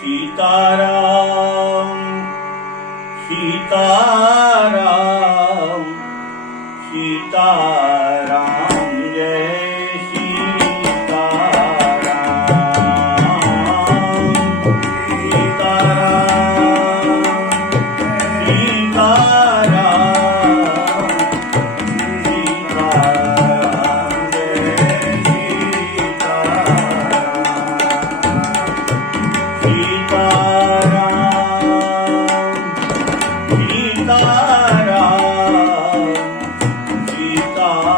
सीताराम सीताराम सीताराम जय सीताराम सीताराम सीताराम सीताराम जय सीताराम सीताराम सीताराम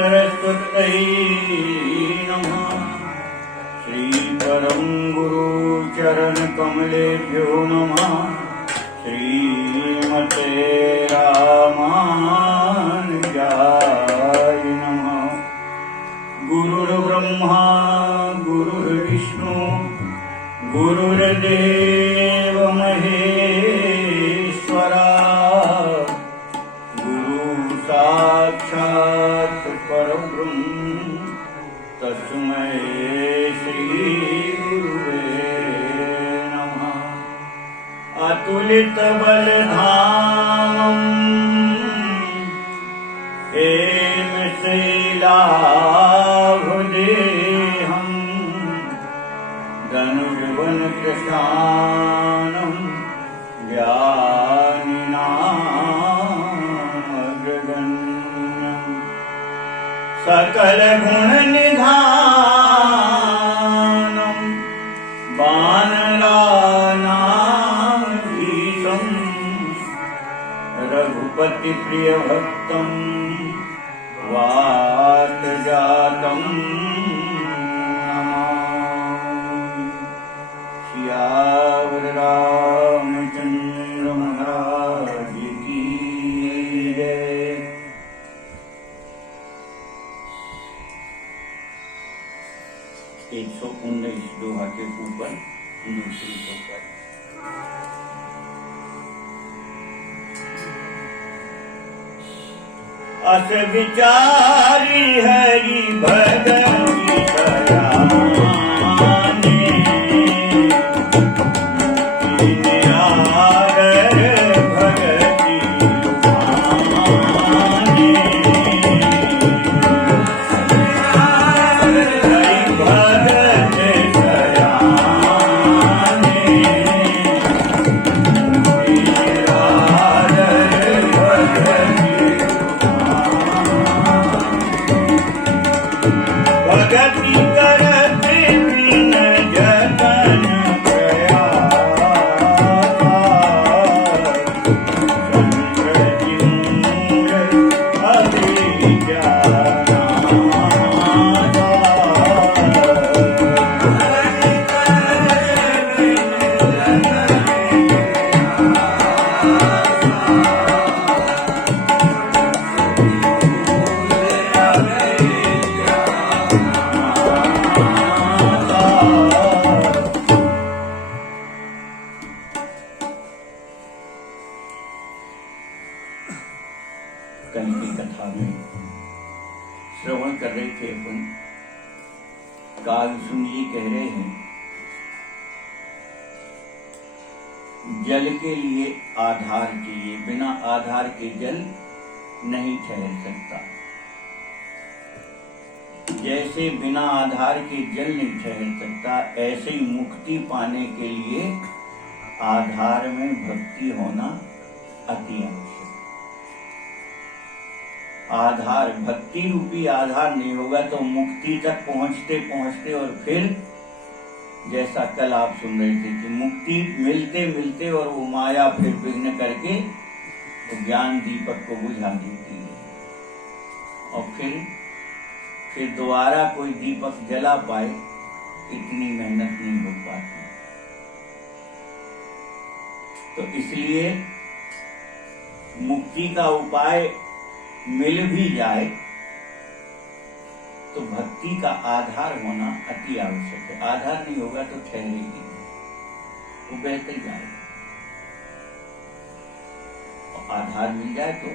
सरस्वत्यै नमः। श्री परम गुरु चरण कमलेभ्यो नमः। श्रीमते रामानुजाय नमः। गुरुर्ब्रह्मा गुरुर्विष्णु गुरुर्देव महेश्वरा। गुरु साक्षात् परब्रह्म तस्मै श्री गुरुवे नमः। अतुलित बलधामम् हेम शैलाभदेहम् धनुर्वन कृशानम् ज्ञानिनामग्रगण्यम्। सकल गुण निधानम् वानराणामधीशम्। रघुपति प्रिय भक्तम् वातजातम् नमामि। सियावर रामचंद्र महाराज की जय। 119 दोहा के ऊपर दूसरी चौपाई। अस विचारी हरि भगति सयाने। निरागर भगति लुभाने। हरि भगत सयाने। निरागर भगति भगति करत बिन जतन प्रयास। संप्रति मूल अभिजाना। कल की कथा में श्रवण कर रहे थे अपन। कालसुन जी कह रहे हैं जल के लिए आधार चाहिए, बिना आधार के जल नहीं ठहर सकता। जैसे बिना आधार के जल नहीं ठहर सकता, ऐसे ही मुक्ति पाने के लिए आधार में भक्ति होना अति आवश्यक। आधार भक्ति रूपी आधार नहीं होगा तो मुक्ति तक पहुंचते पहुंचते और फिर जैसा कल आप सुन रहे थे कि मुक्ति मिलते मिलते और वो माया फिर विघ्न करके तो ज्ञान दीपक को बुझा देती है और फिर दोबारा कोई दीपक जला पाए इतनी मेहनत नहीं हो पाती। तो इसलिए मुक्ति का उपाय मिल भी जाए तो भक्ति का आधार होना अति आवश्यक है। आधार नहीं होगा तो ठहरेगी, वो बहते जाएगा। और आधार मिल जाए तो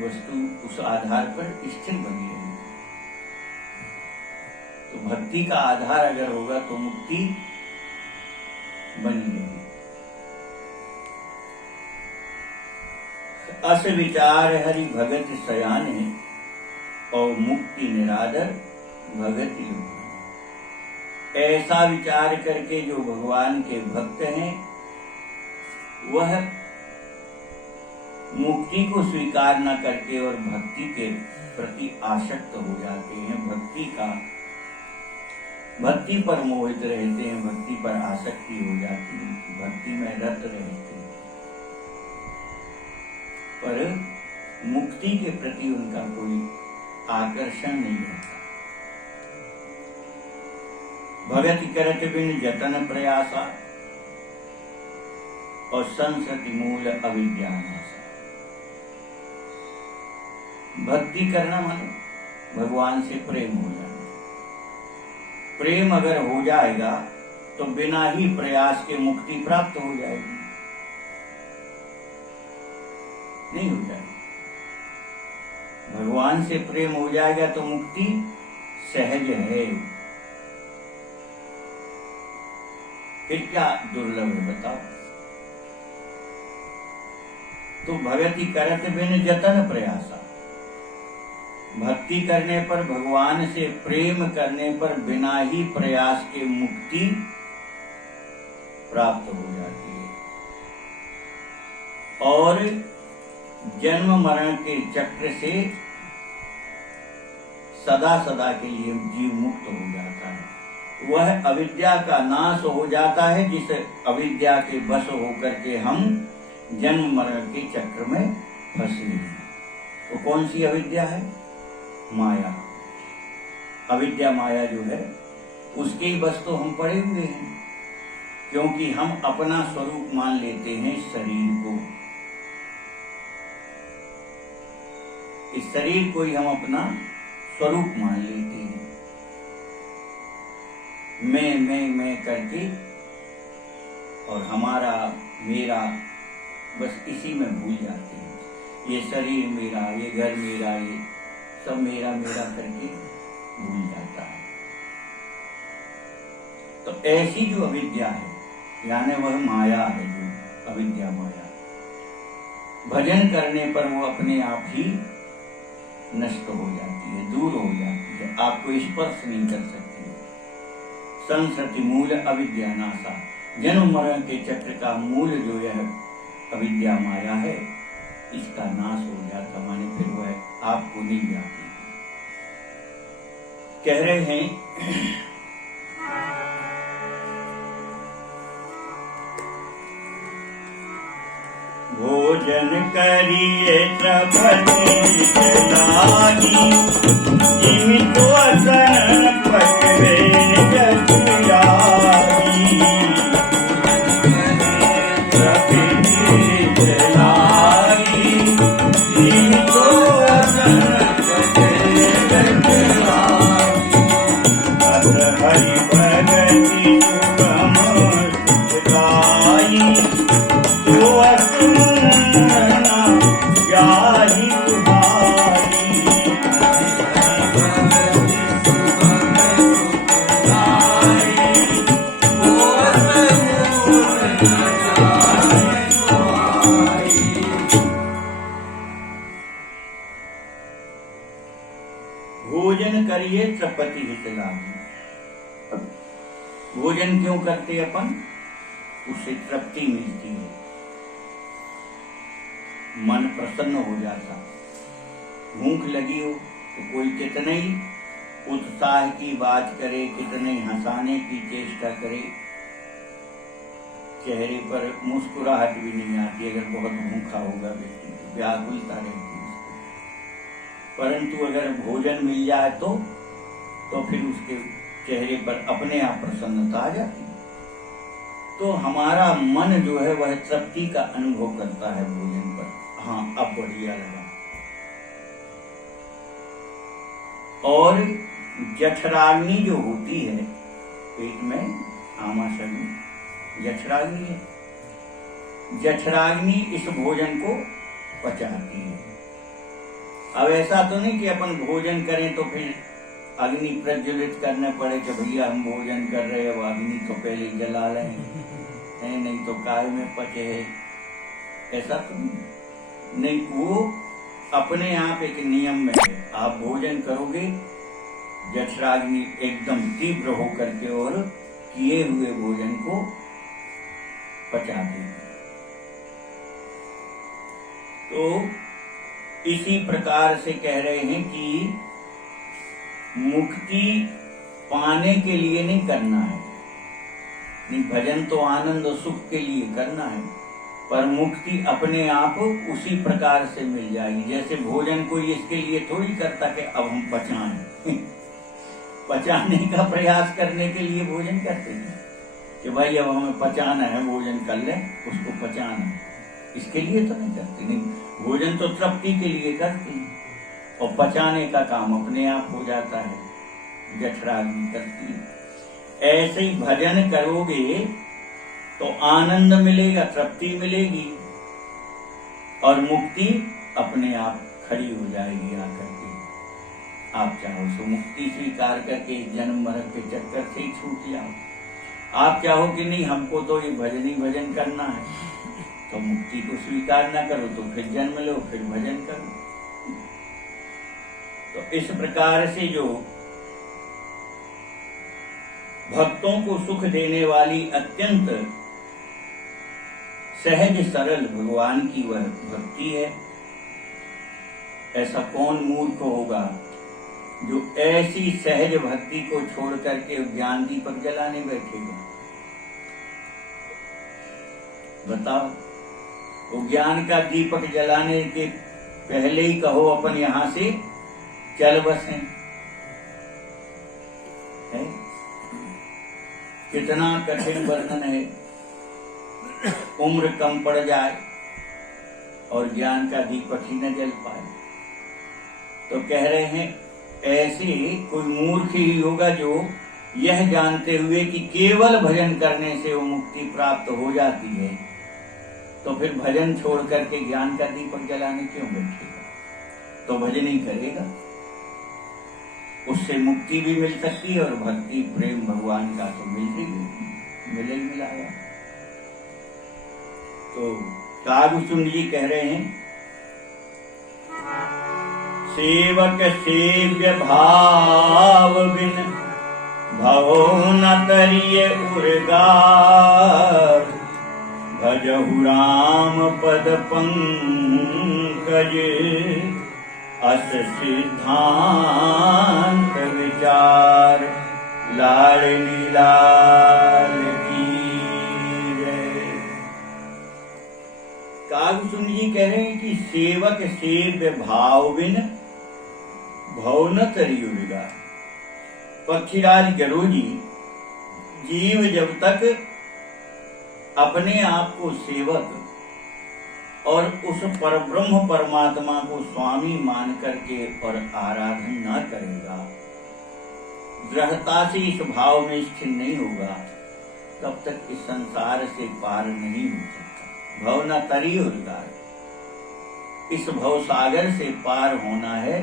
वस्तु उस आधार पर स्थिर बनी रहेगी। तो भक्ति का आधार अगर होगा तो मुक्ति बनी रहेगी। अस विचार हरि भगत सयाने और मुक्ति निरादर भगति लुभाने। ऐसा विचार करके जो भगवान के भक्त हैं वह मुक्ति को स्वीकार न करके और भक्ति के प्रति आसक्त हो जाते हैं। भक्ति पर मोहित रहते हैं, भक्ति पर आसक्ति हो जाती है, भक्ति में रत रहते हैं, पर मुक्ति के प्रति उनका कोई आकर्षण नहीं रहता। भगति करत बिन जतन प्रयासा और संसति मूल अविद्यानासा। भक्ति करना माने भगवान से प्रेम हो जाना। प्रेम अगर हो जाएगा तो बिना ही प्रयास के मुक्ति प्राप्त हो जाएगी, नहीं हो जाएगी। भगवान से प्रेम हो जाएगा तो मुक्ति सहज है। फिर क्या दुर्लभ है बताओ। तो भगति करत बिन जतन प्रयासा, भक्ति करने पर, भगवान से प्रेम करने पर बिना ही प्रयास के मुक्ति प्राप्त हो जाती है और जन्म मरण के चक्र से सदा सदा के लिए जीव मुक्त हो जाता है। वह अविद्या का नाश हो जाता है जिस अविद्या के वश होकर के हम जन्म मरण के चक्र में फंसे हैं। तो कौन सी अविद्या है? माया। अविद्या माया जो है उसके ही बस तो हम पड़े हुए हैं, क्योंकि हम अपना स्वरूप मान लेते हैं शरीर को। इस शरीर को ही हम अपना स्वरूप मान लेते हैं। मैं करके और हमारा मेरा बस इसी में भूल जाते हैं। ये शरीर मेरा, ये घर मेरा, ये सब मेरा मेरा करके भूल जाता है। तो ऐसी जो अविद्या है यानी वह माया है, जो अविद्या माया, भजन करने पर वो अपने आप ही नष्ट हो जाती है, दूर हो जाती है, आपको स्पर्श नहीं कर सकती है। संसति मूल अविद्यानाशा, जन्म मरण के चक्र का मूल जो है अविद्या माया है, इसका नाश हो जाता, माने फिर वह आपको नहीं जाती। कह रहे हैं भोजन करिए प्रभति लागी, जिमि तो असन पकवे जगुयागी। प्रभति लागी, जिमि तो असन पकवे जगुयागी। हरि भगति सुगम गाई, तो भोजन करिए त्रपति हित लागी। भोजन क्यों करते अपन? उससे तृप्ति मिलती है, मन प्रसन्न हो जाता। भूख लगी हो तो कोई कितने ही उत्साह की बात करे, कितने हंसाने की चेष्टा करे, चेहरे पर मुस्कुराहट भी नहीं आती अगर बहुत भूखा होगा व्यक्ति, तो व्याकुलता रहती है। परंतु अगर भोजन मिल जाए तो फिर उसके चेहरे पर अपने आप प्रसन्नता आ जाती है। तो हमारा मन जो है वह तृप्ति का अनुभव करता है भोजन पर। हाँ, अब बढ़िया लगा। और जठराग्नि जो होती है पेट में, आमाशय में जठराग्नि है, जठराग्नि इस भोजन को पचाती है। अब ऐसा तो नहीं कि अपन भोजन करें तो फिर अग्नि प्रज्वलित करने पड़े कि भैया हम भोजन कर रहे हैं, अग्नि तो पहले जला लें, नहीं तो काय में पचे है, ऐसा तो नहीं। वो अपने आप एक नियम में है। आप भोजन करोगे, जठराग्नि एकदम तीव्र होकर के और किए हुए भोजन को पचा देगी। तो इसी प्रकार से कह रहे हैं कि मुक्ति पाने के लिए नहीं करना है, नहीं, भजन तो आनंद और सुख के लिए करना है। पर मुक्ति अपने आप उसी प्रकार से मिल जाएगी। जैसे भोजन कोई इसके लिए थोड़ी करता कि अब हम पचाएं पचाने का प्रयास करने के लिए भोजन करते हैं कि भाई अब हमें पचाना है, भोजन कर ले, उसको पचाना है, इसके लिए तो नहीं करते। नहीं, भोजन तो तृप्ति के लिए करते हैं और पचाने का काम अपने आप हो जाता है, जठराग्नि करती है। ऐसे ही भजन करोगे तो आनंद मिलेगा, तृप्ति मिलेगी और मुक्ति अपने आप खड़ी हो जाएगी आकर के। आप चाहो तो मुक्ति स्वीकार करके जन्म मरण के चक्कर से ही छूट जाओ। आप चाहो कि नहीं हमको तो ये भजन ही भजन करना है, तो मुक्ति को स्वीकार ना करो तो फिर जन्म लो, फिर भजन करो। तो इस प्रकार से जो भक्तों को सुख देने वाली अत्यंत सहज सरल भगवान की वह भक्ति है। ऐसा कौन मूर्ख होगा जो ऐसी सहज भक्ति को छोड़ करके ज्ञान दीपक जलाने बैठेगा? बताओ, वो ज्ञान का दीपक जलाने के पहले ही कहो अपन यहां से चल बसें। है कितना कठिन वर्णन है। उम्र कम पड़ जाए और ज्ञान का दीपक ही न जल पाए, तो कह रहे हैं ऐसे कोई मूर्ख ही होगा जो यह जानते हुए कि केवल भजन करने से वो मुक्ति प्राप्त हो जाती है, तो फिर भजन छोड़ करके ज्ञान का दीपक जलाने क्यों बैठेगा? तो भजन ही करेगा, उससे मुक्ति भी मिल सकती है और भक्ति प्रेम भगवान का तो मिले ही मिलाया। तो कागभूषण जी कह रहे हैं, सेवक सेव्य भाव बिन भवो न तरिये उर्गार, भजहु राम पद पंकज अस सिद्धांत विचार, लाडली लाल की जय। कागभूषण जी कह रहे हैं कि सेवक सेव्य भाव बिन भव न तरिये उर्गार। पक्षीराज गरुड़ जी, जीव जब तक अपने आप को सेवक और उस परब्रह्म परमात्मा को स्वामी मान करके और आराधन न करेगा, दृढ़ता से इस भाव में स्थिर नहीं होगा, तब तक इस संसार से पार नहीं हो सकता। भव न तरिये उर्गार, इस भव सागर से पार होना है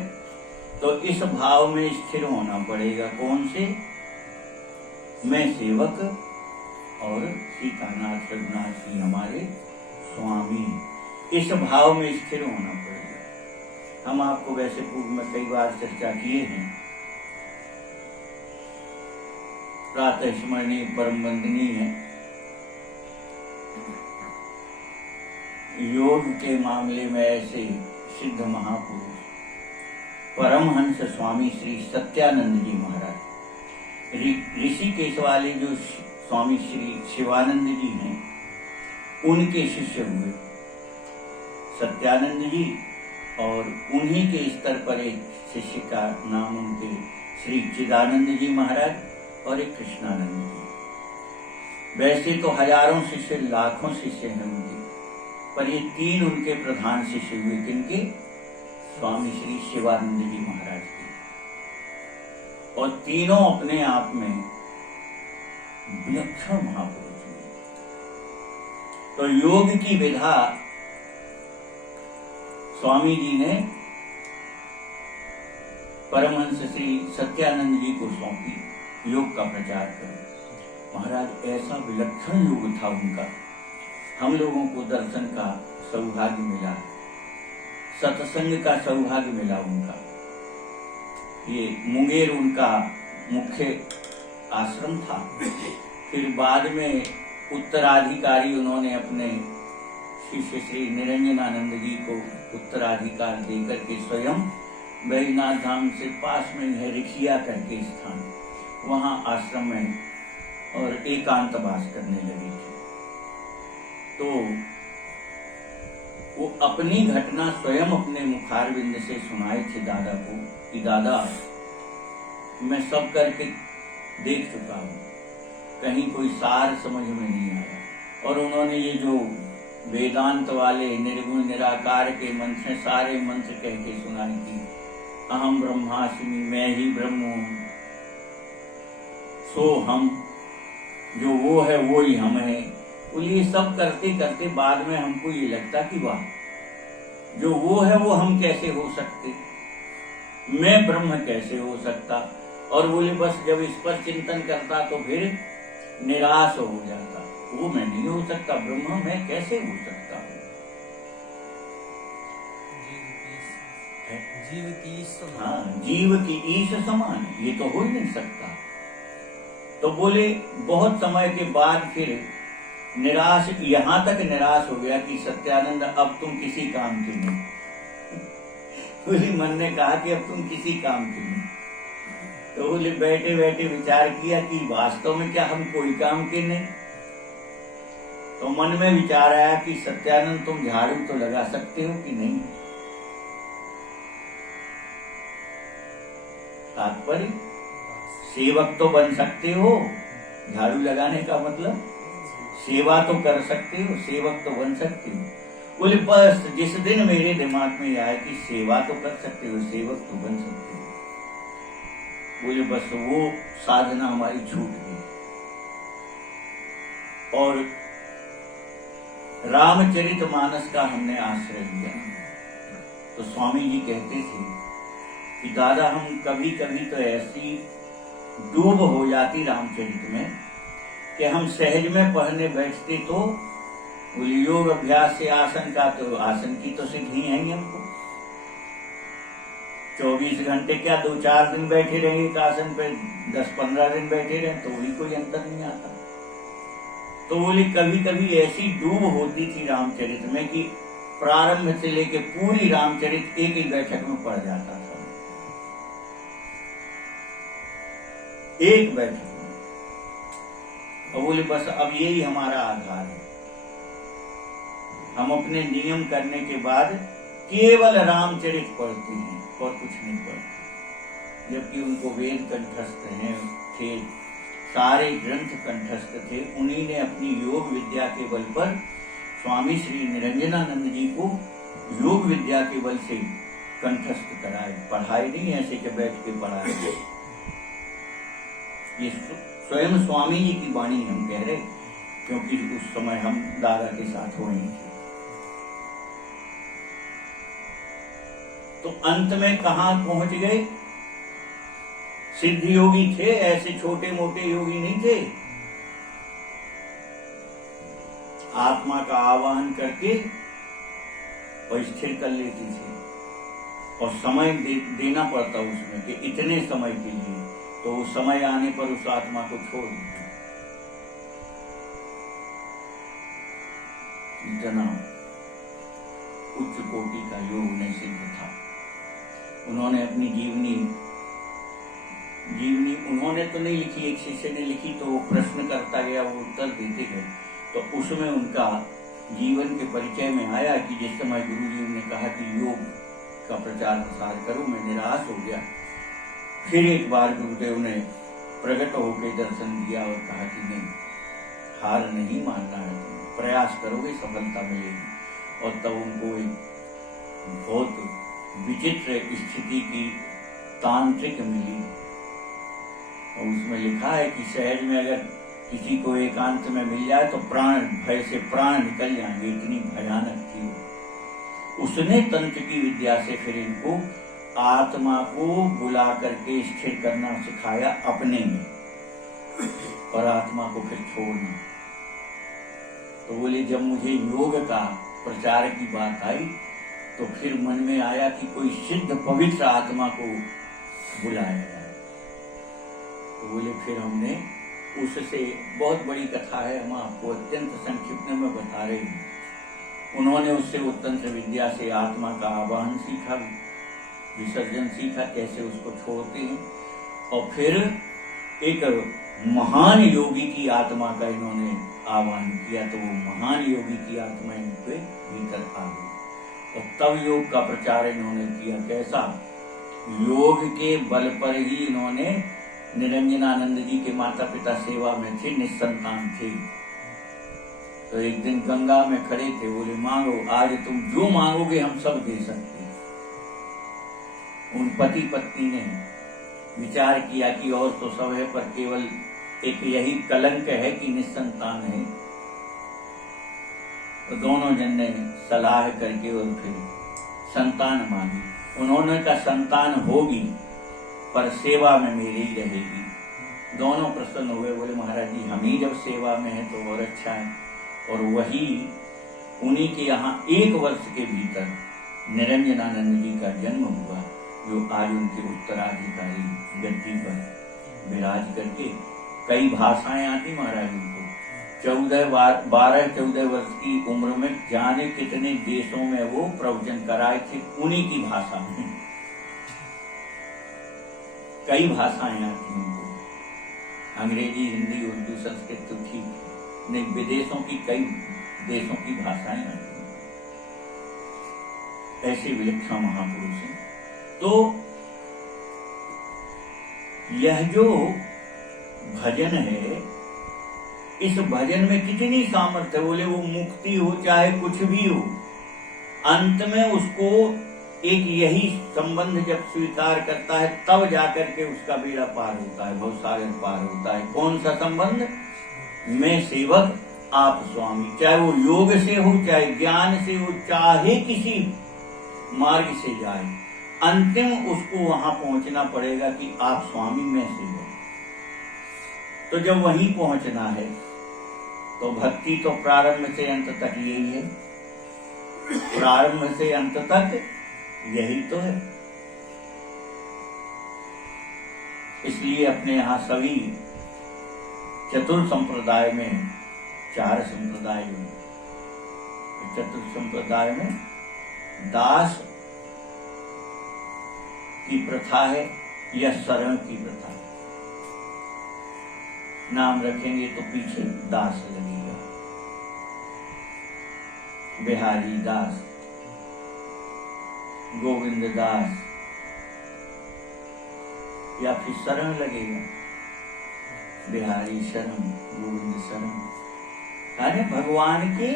तो इस भाव में स्थिर होना पड़ेगा। कौन से? मैं सेवक और सीतानाथ रघुनाथ जी हमारे स्वामी, इस भाव में स्थिर होना पड़ेगा। हम आपको वैसे पूर्व में कई बार चर्चा किए हैं, प्रातः स्मरणीय परम वंदनीय है। योग के मामले में ऐसे सिद्ध महापुरुष परमहंस स्वामी श्री सत्यानंद जी महाराज, ऋषिकेश वाले जो स्वामी श्री शिवानंद जी हैं, उनके शिष्य हुए सत्यानंद जी, और उन्हीं के स्तर पर एक शिष्य का नाम उनके श्री चिदानंद जी महाराज और एक कृष्णानंद जी। वैसे तो हजारों शिष्य, लाखों शिष्य हैं उनके, पर ये तीन उनके प्रधान शिष्य हुए। किनके? स्वामी श्री शिवानंद जी महाराज के। और तीनों अपने आप में विलक्षण महापुरुष हुए। तो योग की विधा स्वामी जी ने परमहंस श्री सत्यानंद जी को सौंपी, योग का प्रचार करो। महाराज ऐसा विलक्षण योग था उनका, हम लोगों को दर्शन का सौभाग्य मिला, सत्संग का सौभाग्य मिला उनका। ये मुंगेर उनका मुख्य आश्रम था। फिर बाद में उत्तराधिकारी उन्होंने अपने शिष्य श्री निरंजनानंद जी को उत्तराधिकार देकर के स्वयं बैजनाथ धाम से पास में है रिखिया करके स्थान, वहां आश्रम में और एकांतवास करने लगे थे। तो वो अपनी घटना स्वयं अपने मुखारविंद से सुनाए थे दादा को कि दादा मैं सब करके देख चुका हूं, कहीं कोई सार समझ में नहीं आया। और उन्होंने ये जो वेदांत वाले निर्गुण निराकार के मंत्र, सारे मंत्र कह के सुनाई थी। अहम ब्रह्मास्मि, मैं ही ब्रह्म हूं, सो हम, जो वो है वो ही हम है। ये सब करते करते बाद में हमको ये लगता कि वाह, जो वो है वो हम कैसे हो सकते, मैं ब्रह्म कैसे हो सकता। और बोले बस जब इस पर चिंतन करता तो फिर निराश हो जाता, वो मैं नहीं हो सकता, ब्रह्म मैं कैसे हो सकता हूँ। जीव की ईश समान। हाँ, जीव की ईश समान, ये तो हो ही नहीं सकता। तो बोले बहुत समय के बाद फिर निराश, यहां तक निराश हो गया कि सत्यानंद अब तुम किसी काम के नहीं। बोले मन ने कहा कि अब तुम किसी काम के नहीं। तो बोले बैठे बैठे विचार किया कि वास्तव में क्या हम कोई काम के नहीं। तो मन में विचार आया कि सत्यानंद तुम झाड़ू तो लगा सकते हो कि नहीं। तात्पर्य सेवक तो बन सकते हो, झाड़ू लगाने का मतलब सेवा तो कर सकते हो, सेवक तो बन सकते हो। बोले बस जिस दिन मेरे दिमाग में आया कि सेवा तो कर सकते हो, सेवक तो बन सकते हो, बोले बस वो साधना हमारी छूट गई। और रामचरितमानस का हमने आश्रय लिया। तो स्वामी जी कहते थे कि दादा हम कभी कभी तो ऐसी डूब हो जाती रामचरित में कि हम सहज में पढ़ने बैठते तो बोले योग अभ्यास से आसन का, तो आसन की तो सीखनी है ही हमको। 24 घंटे क्या 2-4 दिन बैठे रहे एक आसन पे, 10-15 दिन बैठे रहे तो भी कोई अंतर नहीं आता। तो बोले कभी कभी ऐसी डूब होती थी रामचरित में कि प्रारंभ से लेके पूरी रामचरित एक ही बैठक में पड़ जाता था, एक बैठक में। और बोले बस अब यही हमारा आधार है, हम अपने नियम करने के बाद केवल रामचरित पढ़ते हैं और कुछ नहीं पढ़ते। जबकि उनको वेद कंठस्थ हैं थे, सारे ग्रंथ कंठस्थ थे। उन्हीं ने अपनी योग विद्या के बल पर स्वामी श्री निरंजनानंद जी को योग विद्या के बल से कंठस्थ कराए, पढ़ाए नहीं ऐसे कि बैठ के पढ़ाए। ये स्वयं स्वामी जी की वाणी हम कह रहे, क्योंकि उस समय हम दादा के साथ हुए थे। तो अंत में कहां पहुंच गए? सिद्ध योगी थे, ऐसे छोटे मोटे योगी नहीं थे। आत्मा का आवाहन करके और स्थिर कर लेते थे, और समय देना पड़ता उसमें कि इतने समय के लिए। तो उस समय आने पर उस आत्मा को छोड़ दिया। इतना उच्च कोटि का योग उन्हें सिद्ध था। उन्होंने अपनी जीवनी उन्होंने तो नहीं लिखी, एक शिष्य ने लिखी, तो वो प्रश्न करता गया, वो उत्तर देते गए। तो उसमें उनका जीवन के परिचय में आया कि जिस समय गुरु जी ने कहा कि योग का प्रचार प्रसार करो, मैं निराश हो गया। फिर एक बार गुरुदेव ने प्रकट होकर दर्शन दिया और कहा कि नहीं, हार नहीं मानना है, तुम प्रयास करोगे सफलता मिलेगी। और तब उनको एक बहुत विचित्र स्थिति की तांत्रिक मिली, और उसमें लिखा है कि सहज में अगर किसी को एकांत में मिल जाए तो प्राण, भय से प्राण निकल जाएंगे, इतनी भयानक थी वो। उसने तंत्र की विद्या से फिर इनको आत्मा को बुला करके स्थिर करना सिखाया अपने में, और आत्मा को फिर छोड़ना। तो बोले जब मुझे योग का प्रचार की बात आई तो फिर मन में आया कि कोई सिद्ध पवित्र आत्मा को बुलाया जाए। तो बोले फिर हमने उससे, बहुत बड़ी कथा है, हम आपको अत्यंत संक्षिप्त में बता रहे हैं। उन्होंने उससे वो तंत्र विद्या से आत्मा का आवाहन सीखा, विसर्जन सीखा, कैसे उसको छोड़ते हैं। और फिर एक महान योगी की आत्मा का इन्होंने आह्वान किया, तो वो महान योगी की आत्मा इनके भीतर आ गई। और तब योग का प्रचार इन्होंने किया। कैसा? योग के बल पर ही इन्होंने, निरंजनानंद जी के माता पिता सेवा में थे, निस्संतान थे, तो एक दिन गंगा में खड़े थे, बोले मांगो, आज तुम जो मांगोगे हम सब दे सकते हैं। उन पति पत्नी ने विचार किया कि और तो सब है, पर केवल एक यही कलंक है कि निस्संतान है। तो दोनों जन ने सलाह करके और फिर संतान मांगी। उन्होंने कहा संतान होगी पर सेवा में मेरी ही रहेगी। दोनों प्रसन्न हुए, बोले महाराज जी हम ही जब सेवा में है तो और अच्छा है। और वही उन्हीं के यहाँ 1 वर्ष के भीतर निरंजनानंद जी का जन्म हुआ, जो आज उनके उत्तराधिकारी गद्दी पर विराज करके। कई भाषाएं आती महाराज उनको। 12-14 वर्ष की उम्र में जाने कितने देशों में वो प्रवचन कराए थे, उन्हीं की भाषा में। कई भाषाएं आती उनको, अंग्रेजी, हिंदी, उर्दू, संस्कृत तो ठीक है, नहीं विदेशों की कई देशों की भाषाएं आती हैं। ऐसे विलक्षण महापुरुष हैं। तो यह जो भजन है, इस भजन में कितनी सामर्थ्य है। बोले वो मुक्ति हो चाहे कुछ भी हो, अंत में उसको एक यही संबंध जब स्वीकार करता है तब जाकर के उसका बेड़ा पार होता है, भवसागर पार होता है। कौन सा संबंध? मैं सेवक आप स्वामी। चाहे वो योग से हो, चाहे ज्ञान से हो, चाहे किसी मार्ग से जाए, अंतिम उसको वहां पहुंचना पड़ेगा कि आप स्वामी मैं सेवक। तो जब वहीं पहुंचना है तो भक्ति तो प्रारंभ से अंत तक यही है। प्रारंभ से अंत तक यही तो है। इसलिए अपने यहां सभी चतुर्थ संप्रदाय में 4 संप्रदाय हुए। चतुर्थ संप्रदाय में दास की प्रथा है या शरण की प्रथा है। नाम रखेंगे तो पीछे दास लगेगा, बिहारी दास, गोविंद दास, या फिर शरण लगेगा, बिहारी शरण, गोविंद शरण, यानी भगवान के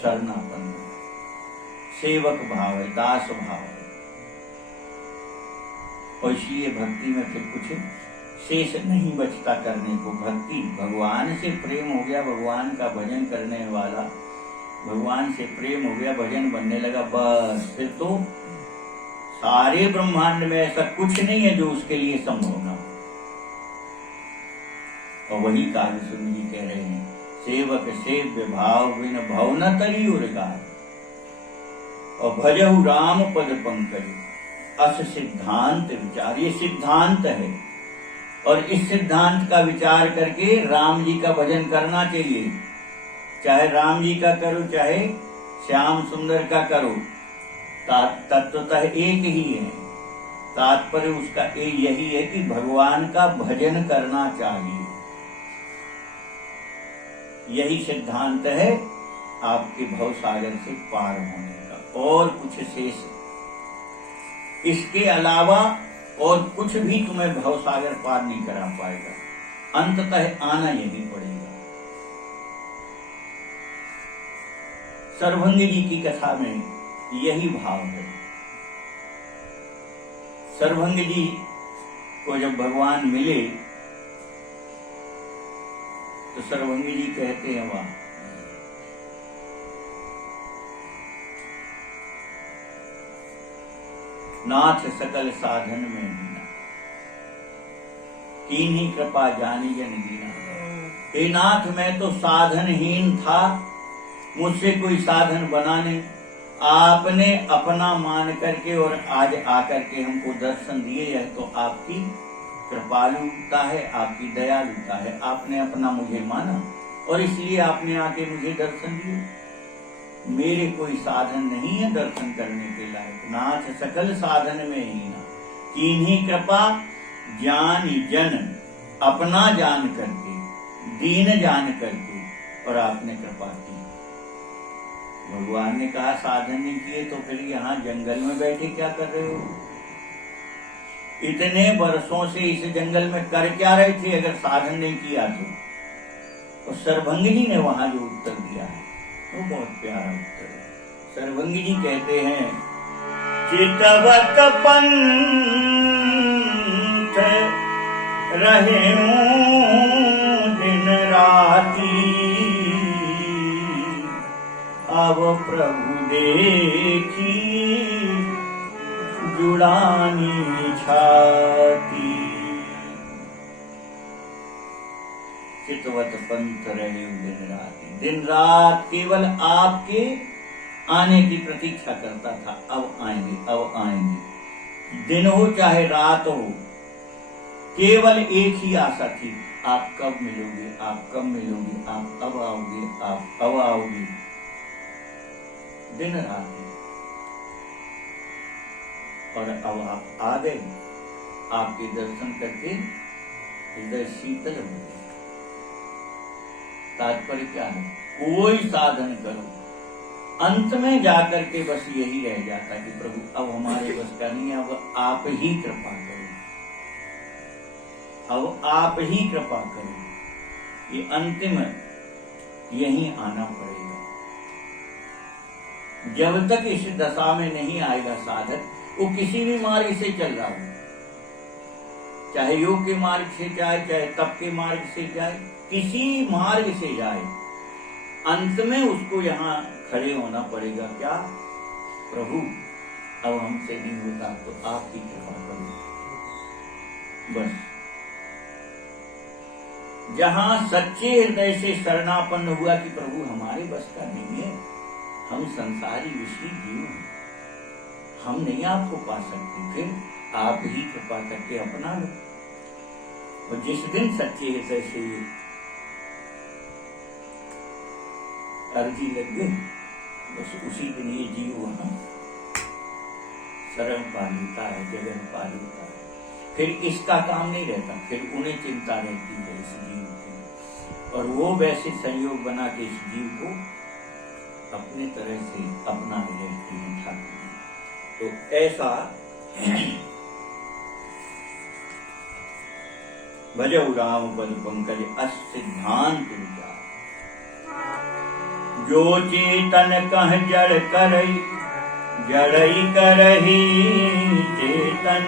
शरणापन्न, सेवक भाव है, दास भाव है। और इसलिए भक्ति में फिर कुछ शेष नहीं बचता करने को। भक्ति भगवान से प्रेम हो गया, भगवान का भजन करने वाला, भगवान से प्रेम हो गया, भजन बनने लगा, बस फिर तो सारे ब्रह्मांड में ऐसा कुछ नहीं है जो उसके लिए संभव ना हो। और वही काव्यसुंद जी कह रहे हैं, सेवक सेव्य भाव बिन भव न तरी उर्गार, और भजहु राम पद पंकज अस सिद्धांत विचार। ये सिद्धांत है, और इस सिद्धांत का विचार करके राम जी का भजन करना चाहिए। चाहे राम जी का करो, चाहे श्याम सुंदर का करो, तत्वतः एक ही है। तात्पर्य उसका यही है कि भगवान का भजन करना चाहिए। यही सिद्धांत है आपके भवसागर से पार होने का, और कुछ शेष इसके अलावा और कुछ भी तुम्हें भवसागर पार नहीं करा पाएगा। अंततः आना यही पड़ेगा। सर्वभंग जी की कथा में यही भाव है। सर्वभंग जी को जब भगवान मिले तो सर्वभंग जी कहते हैं, वाह नाथ सकल साधन में हीना, कीन्ही कृपा जानी जन दीना। हे नाथ मैं तो साधनहीन था, मुझसे कोई साधन बना नहीं, आपने अपना मान करके और आज आकर के हमको दर्शन दिए। यह तो आपकी कृपालुता है, आपकी दयालुता है। आपने अपना मुझे माना और इसलिए आपने आके मुझे दर्शन दिए। मेरे कोई साधन नहीं है दर्शन करने के लायक। नाथ सकल साधन में ही ना, कीन्ही कृपा जान जन, अपना जान करके, दीन जान करके, और आपने कृपा की। भगवान ने कहा साधन नहीं किए तो फिर यहाँ जंगल में बैठे क्या कर रहे हो? इतने वर्षों से इस जंगल में कर क्या रहे थे अगर साधन नहीं किया तो? और सर्वभंगी जी ने वहां जो उत्तर दिया है वो बहुत प्यारा उत्तर है। सर्वभंगी जी कहते हैं, चितवत पंथ रहे दिन राती, अब प्रभु देखी जुड़ानी छाती। चितवत पंथ रहे दिन रात, दिन रात केवल आपके आने की प्रतीक्षा करता था। अब आएंगे, अब आएंगे। दिन हो चाहे रात हो, केवल एक ही आशा थी, आप कब मिलोगे, आप कब मिलोगे, आप अब आओगे, आप अब आओगे। दिन रात है और अब आप आ गए। आपके दर्शन करके हृदय शीतल हो गया। तात्पर्य क्या है? कोई साधन करो, अंत में जाकर के बस यही रह जाता कि प्रभु अब हमारे बस का नहीं है, अब आप ही कृपा करो, अब आप ही कृपा करो। ये अंतिम यही आना पड़ेगा। जब तक इस दशा में नहीं आएगा साधक, वो किसी भी मार्ग से चल रहा हो, चाहे योग के मार्ग से जाए, चाहे तप के मार्ग से जाए, किसी मार्ग से जाए, अंत में उसको यहाँ खड़े होना पड़ेगा। क्या? प्रभु अब हमसे नहीं होता तो आप ही कृपा करो। बस जहां सच्चे हृदय से शरणापन्न हुआ कि प्रभु हमारे बस का नहीं है, हम संसारी विषयी जीव हैं, हम नहीं आपको पा सकते, फिर आप ही कृपा करके अपना लो। और जिस दिन सच्चे हृदय से अर्जी लग गई, बस उसी दिन ये जीव वहां शरण पा लेता है, जगह पा लेता है। फिर इसका काम नहीं रहता, फिर उन्हें चिंता रहती है इस जीव की, और वो वैसे संयोग बना के इस जीव को अपने तरह से अपना रहती है ठाकुर जी। तो ऐसा भजऊ राम पद पंकज असिद्धांत विचार। जो चेतन कह जड़ करई, जड़ई करही चेतन,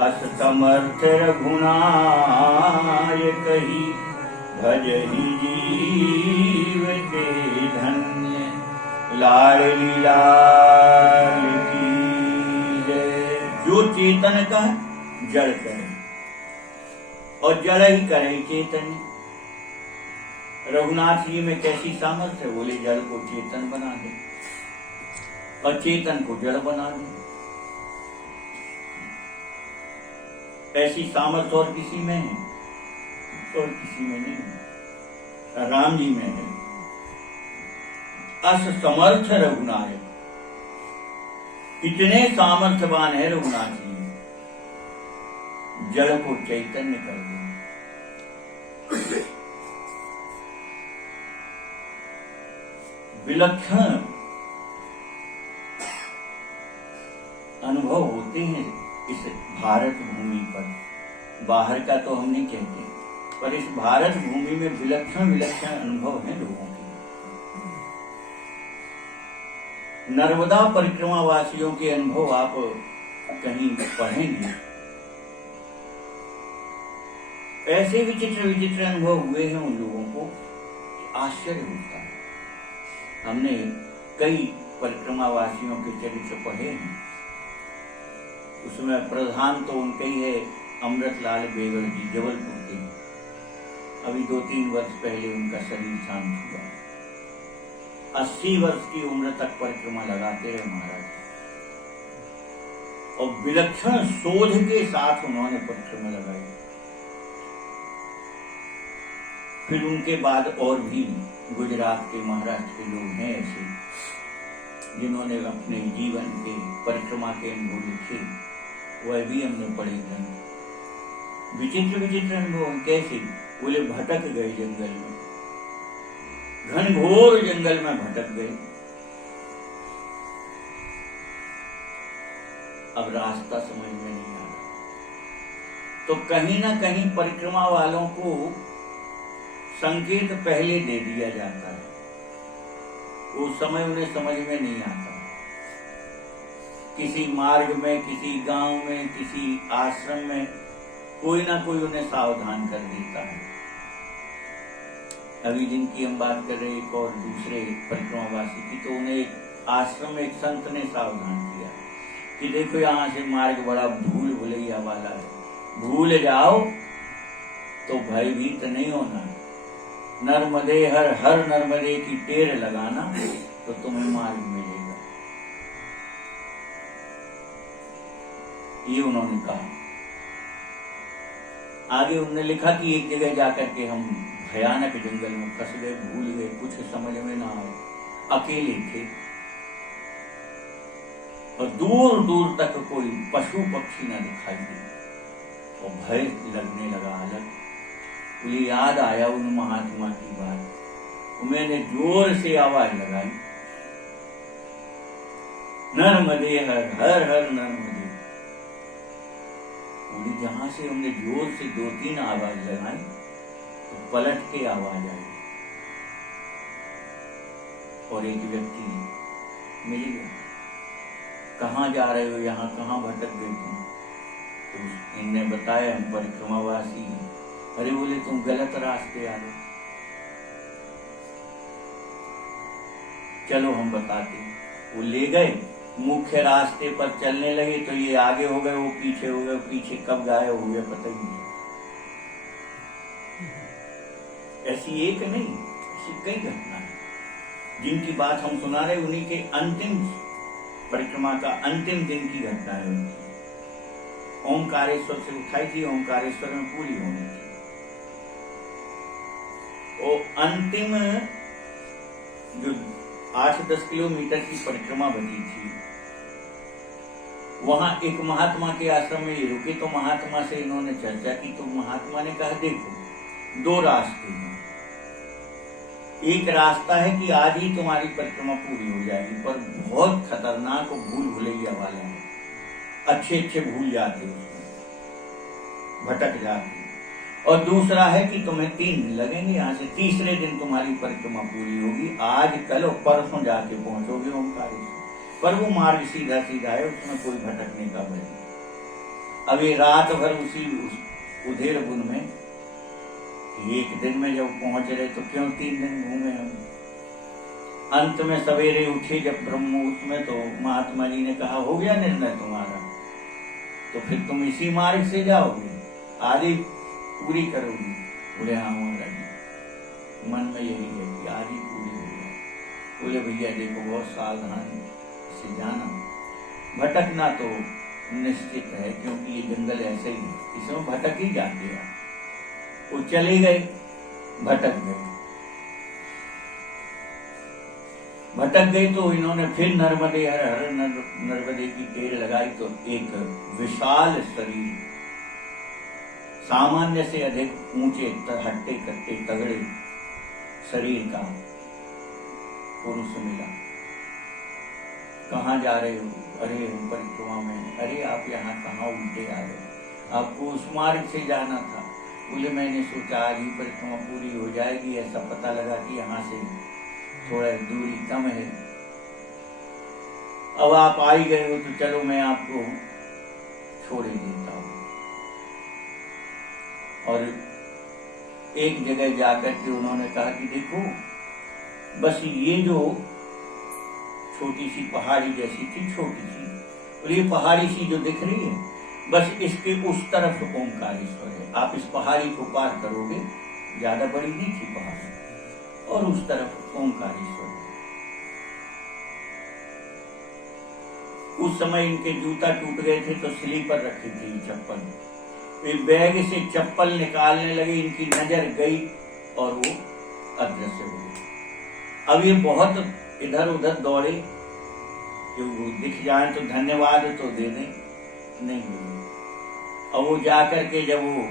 अस समर्थ रघुनाय कही, भजहि जीव के धन्य। लाडली लाल की जय। जो चेतन कह जड़ करे और जड़ ही करे चेतन। रघुनाथ जी में कैसी सामर्थ्य है? बोले जड़ को चेतन बना दे और चेतन को जड़ बना दे। ऐसी सामर्थ्य और किसी में है? और किसी में नहीं है, राम जी में है। अस समर्थ रघुनायक, इतने सामर्थ्यवान है रघुनाथ जी, जड़ को चैतन्य कर दे। विलक्षण अनुभव होते हैं इस भारत भूमि पर। बाहर का तो हम नहीं कहते, पर इस भारत भूमि में विलक्षण विलक्षण अनुभव हैं लोगों के। नर्मदा परिक्रमा वासियों के अनुभव आप कहीं पढ़ेंगे, ऐसे विचित्र विचित्र अनुभव हुए हैं उन लोगों को, आश्चर्य होता है। हमने कई परिक्रमा वासियों के चरित्र पढ़े हैं, उसमें प्रधान तो उनके ही है, अमृतलाल बेगड़ जी, जबलपुर के। अभी 2-3 वर्ष पहले उनका शरीर शांत हुआ। 80 वर्ष की उम्र तक परिक्रमा लगाते रहे महाराज, और विलक्षण शोध के साथ उन्होंने परिक्रमा लगाई। फिर उनके बाद और भी गुजरात के, महाराष्ट्र के लोग हैं ऐसे, जिन्होंने अपने जीवन के परिक्रमा के अनुभव लिखे, वह भी हमने पढ़े हैं। विचित्र विचित्र अनुभव कैसे? बोले भटक गए जंगल में, घनघोर जंगल में भटक गए। अब रास्ता समझ में नहीं आ रहा, तो कहीं ना कहीं परिक्रमा वालों को संकेत पहले दे दिया जाता है, वो समय उन्हें समझ में नहीं आता। किसी मार्ग में, किसी गांव में, किसी आश्रम में कोई ना कोई उन्हें सावधान कर देता है। अभी जिनकी हम बात कर रहे एक और दूसरे परिक्रमावासी की, तो उन्हें एक आश्रम में एक संत ने सावधान किया कि देखो यहाँ से मार्ग बड़ा भूल भुलैया वाला है, भूल जाओ तो भयभीत नहीं होना, नर्मदे हर हर नर्मदे की टेर लगाना तो तुम्हें मार्ग मिलेगा। ये उन्होंने कहा। आगे उन्होंने लिखा कि एक जगह जाकर के हम भयानक जंगल में फंस गए, भूल गए, कुछ समझ में ना आए, अकेले थे और दूर दूर तक कोई पशु पक्षी न दिखाई दे और भय लगने लगा अलग। मुझे याद आया उन महात्मा की बात, मैंने जोर से आवाज लगाई, नर्मदे हर हर हर नर्मदे। जहां से हमने जोर से 2-3 आवाज लगाई तो पलट के आवाज आई और एक व्यक्ति मिल गया। कहाँ जा रहे हो, यहाँ कहाँ भटक गए तुम? तो इनने बताया हम परिक्रमावासी हैं। अरे बोले तुम गलत रास्ते आ रहे, चलो हम बताते। वो ले गए, मुख्य रास्ते पर चलने लगे तो ये आगे हो गए, वो पीछे हो गए, पीछे कब गायब हो गए पता ही नहीं। ऐसी एक नहीं, ऐसी कई घटना है जिनकी बात हम सुना रहे, उन्हीं के अंतिम परिक्रमा का अंतिम दिन की घटना है उनकी। ओंकारेश्वर से उठाई थी, ओंकारेश्वर में पूरी होनी थी। वो अंतिम जो 8-10 किलोमीटर की परिक्रमा बची थी, वहां एक महात्मा के आश्रम में ये रुके तो महात्मा से इन्होंने चर्चा की। तो महात्मा ने कहा देखो 2 रास्ते हैं, एक रास्ता है कि आज ही तुम्हारी परिक्रमा पूरी हो जाएगी, पर बहुत खतरनाक और भूल भुलैया वाले हैं, अच्छे अच्छे भूल जाते उसमें, भटक जाते। और दूसरा है कि तुम्हें 3 दिन लगेंगे, यहाँ से तीसरे दिन तुम्हारी परिक्रमा पूरी होगी, आज कल और परसों जाके पहुंचोगे ओंकारेश्वर। पर वो मार्ग सीधा सीधा है, उसमें कोई भटकने का भय नहीं। अब ये रात भर उसी उधेर बुन में, एक दिन में जब पहुंच रहे तो क्यों 3 दिन घूमे हम। अंत में सवेरे उठे जब ब्रह्म मुहूर्त में, तो महात्मा जी ने कहा हो गया निर्णय तुम्हारा, तो फिर तुम इसी मार्ग से जाओगे, आदि पूरी करोगी? बोले हाँ महाराज जी, मन में यही है कि आदि पूरी हो जाए। बोले भैया देखो बहुत सावधान से जाना, भटकना तो निश्चित है क्योंकि ये जंगल ऐसे ही है, इसमें भटक ही जाते हैं। वो चले गए, भटक गए तो इन्होंने फिर नर्मदे हर हर नर्मदे की टेर लगाई तो एक विशाल शरीर, सामान्य से अधिक ऊंचे हट्टे कट्टे तगड़े शरीर का पुरुष मिला। कहाँ जा रहे हो? अरे हम परिक्रमा में। अरे आप यहाँ कहाँ उल्टे आ गए, आपको उस मार्ग से जाना था। बोले मैंने सोचा आज ही परिक्रमा पूरी हो जाएगी, ऐसा पता लगा कि यहाँ से थोड़ा दूरी कम है, अब आप आ ही गए हो तो चलो मैं आपको छोड़ ही देता हूँ। और एक जगह जाकर के उन्होंने कहा कि देखो बस ये जो छोटी सी पहाड़ी जैसी थी, छोटी सी, और ये पहाड़ी सी जो दिख रही है, बस इसके उस तरफ ओंकारेश्वर है। आप इस पहाड़ी को पार करोगे, ज्यादा बड़ी नहीं थी पहाड़ी, और उस तरफ ओंकारेश्वर है। उस समय इनके जूता टूट गए थे तो स्लीपर रखी थी चप्पल, एक बैग से चप्पल निकालने लगे, इनकी नजर गई और वो अदृश्य हो गई। अब ये बहुत इधर उधर दौड़े कि वो दिख जाए तो धन्यवाद तो दे दें, नहीं मिले। अब वो जाकर के जब वो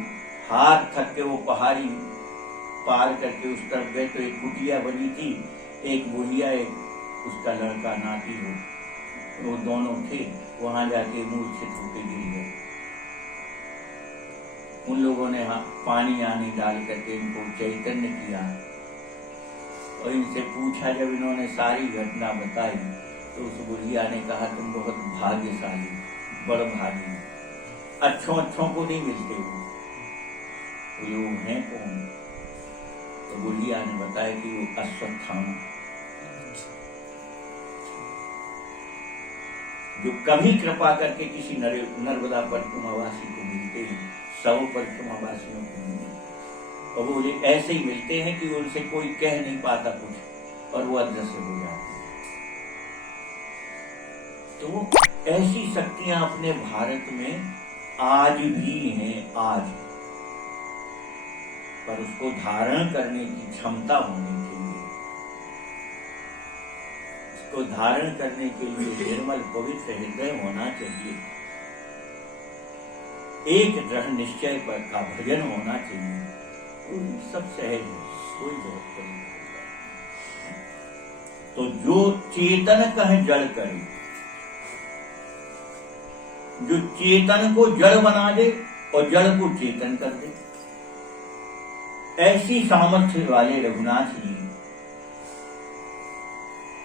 हाथ थक के वो पार करके उस तरफ गए तो एक कुटिया बनी थी, एक बुढ़िया एक उसका लड़का नाती हो, वो दोनों थे। वहां जाके मूर्छित होके गिर गए। उन लोगों ने पानी आनी डाल करके इनको चैतन्य किया और इनसे पूछा। जब इन्होंने सारी घटना बताई तो उस बुढ़िया ने कहा, तुम बहुत भाग्यशाली, बड़ भागी, अच्छों को नहीं मिलते हो। तो वो हैं कौन? तो बुढ़िया ने बताया कि वो अश्वत्थामा, जो कभी कृपा करके किसी नर्मदा परिक्रमावासी को मिलते हैं, सब परिक्रमावासियों को मिलते, और वो ऐसे ही मिलते हैं कि उनसे कोई कह नहीं पाता कुछ और वो अदृश्य हो जाते हैं। तो ऐसी शक्तियां अपने भारत में आज भी हैं, आज, पर उसको धारण करने की क्षमता होनी चाहिए। उसको धारण करने के लिए निर्मल पवित्र हृदय होना चाहिए, एक दृढ़ निश्चय पर का भजन होना चाहिए। सब सहज है, कोई जरूरत नहीं। तो जो चेतन कहे जड़ करे, जो चेतन को जड़ बना दे और जड़ को चेतन कर दे, ऐसी सामर्थ्य वाले रघुनाथ जी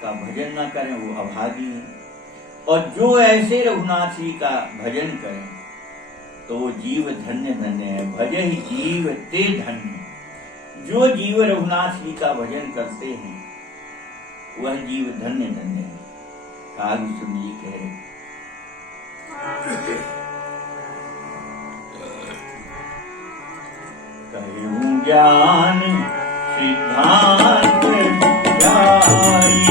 का भजन ना करें वो अभागी है। और जो ऐसे रघुनाथ जी का भजन करें तो वो जीव धन्य धन्य है। भजे ही जीव ते धन्य। जो जीव रघुनाथ जी का भजन करते हैं वह जीव धन्य धन्य है। काग सुनिए कह रहे, कहूं ज्ञान सिद्धांत जाई,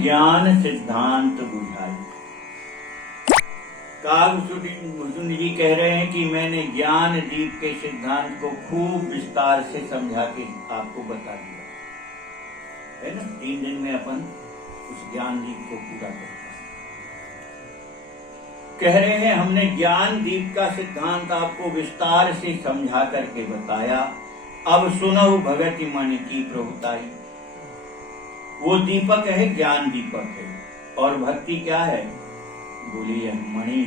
ज्ञान सिद्धांत बुझाई। कागभूषण जी कह रहे हैं कि मैंने ज्ञान दीप के सिद्धांत को खूब विस्तार से समझा के आपको बता दिया है ना। 3 दिन में अपन उस ज्ञान दीप को पूरा करते हैं। कह रहे हैं हमने ज्ञान दीप का सिद्धांत आपको विस्तार से समझा करके बताया। अब सुनो भगति मन की प्रभुताई। वो दीपक है, ज्ञान दीपक है, और भक्ति क्या है? बोली यह मणि।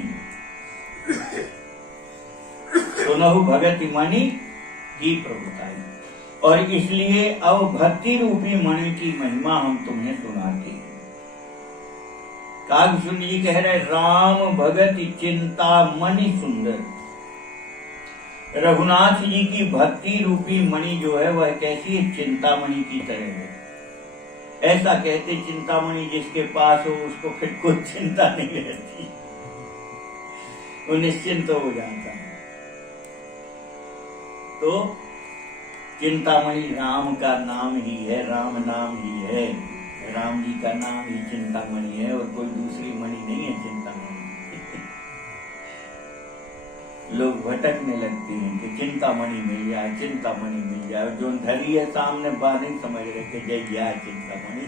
सुनहु भगति मणि की प्रभुताई। और इसलिए अब भक्ति रूपी मणि की महिमा हम तुम्हें सुनाते हैं। कागभूषण जी कह रहे, राम भगति चिंता मणि सुंदर। रघुनाथ जी की भक्ति रूपी मणि जो है वह कैसी है? चिंतामणि की तरह है। ऐसा कहते चिंतामणि जिसके पास हो उसको फिर कुछ चिंता नहीं रहती, वो निश्चिंत हो जाता है। तो चिंतामणि राम का नाम ही है, राम नाम ही है। राम जी का नाम ही चिंतामणि है और कोई दूसरी मणि नहीं है चिंतामणि। लोग भटकने लगते हैं कि चिंतामणि मिल जाए, चिंतामणि मिल जाए। जो धरी है सामने बात नहीं समझ रहे कि जय जाए चिंतामणि।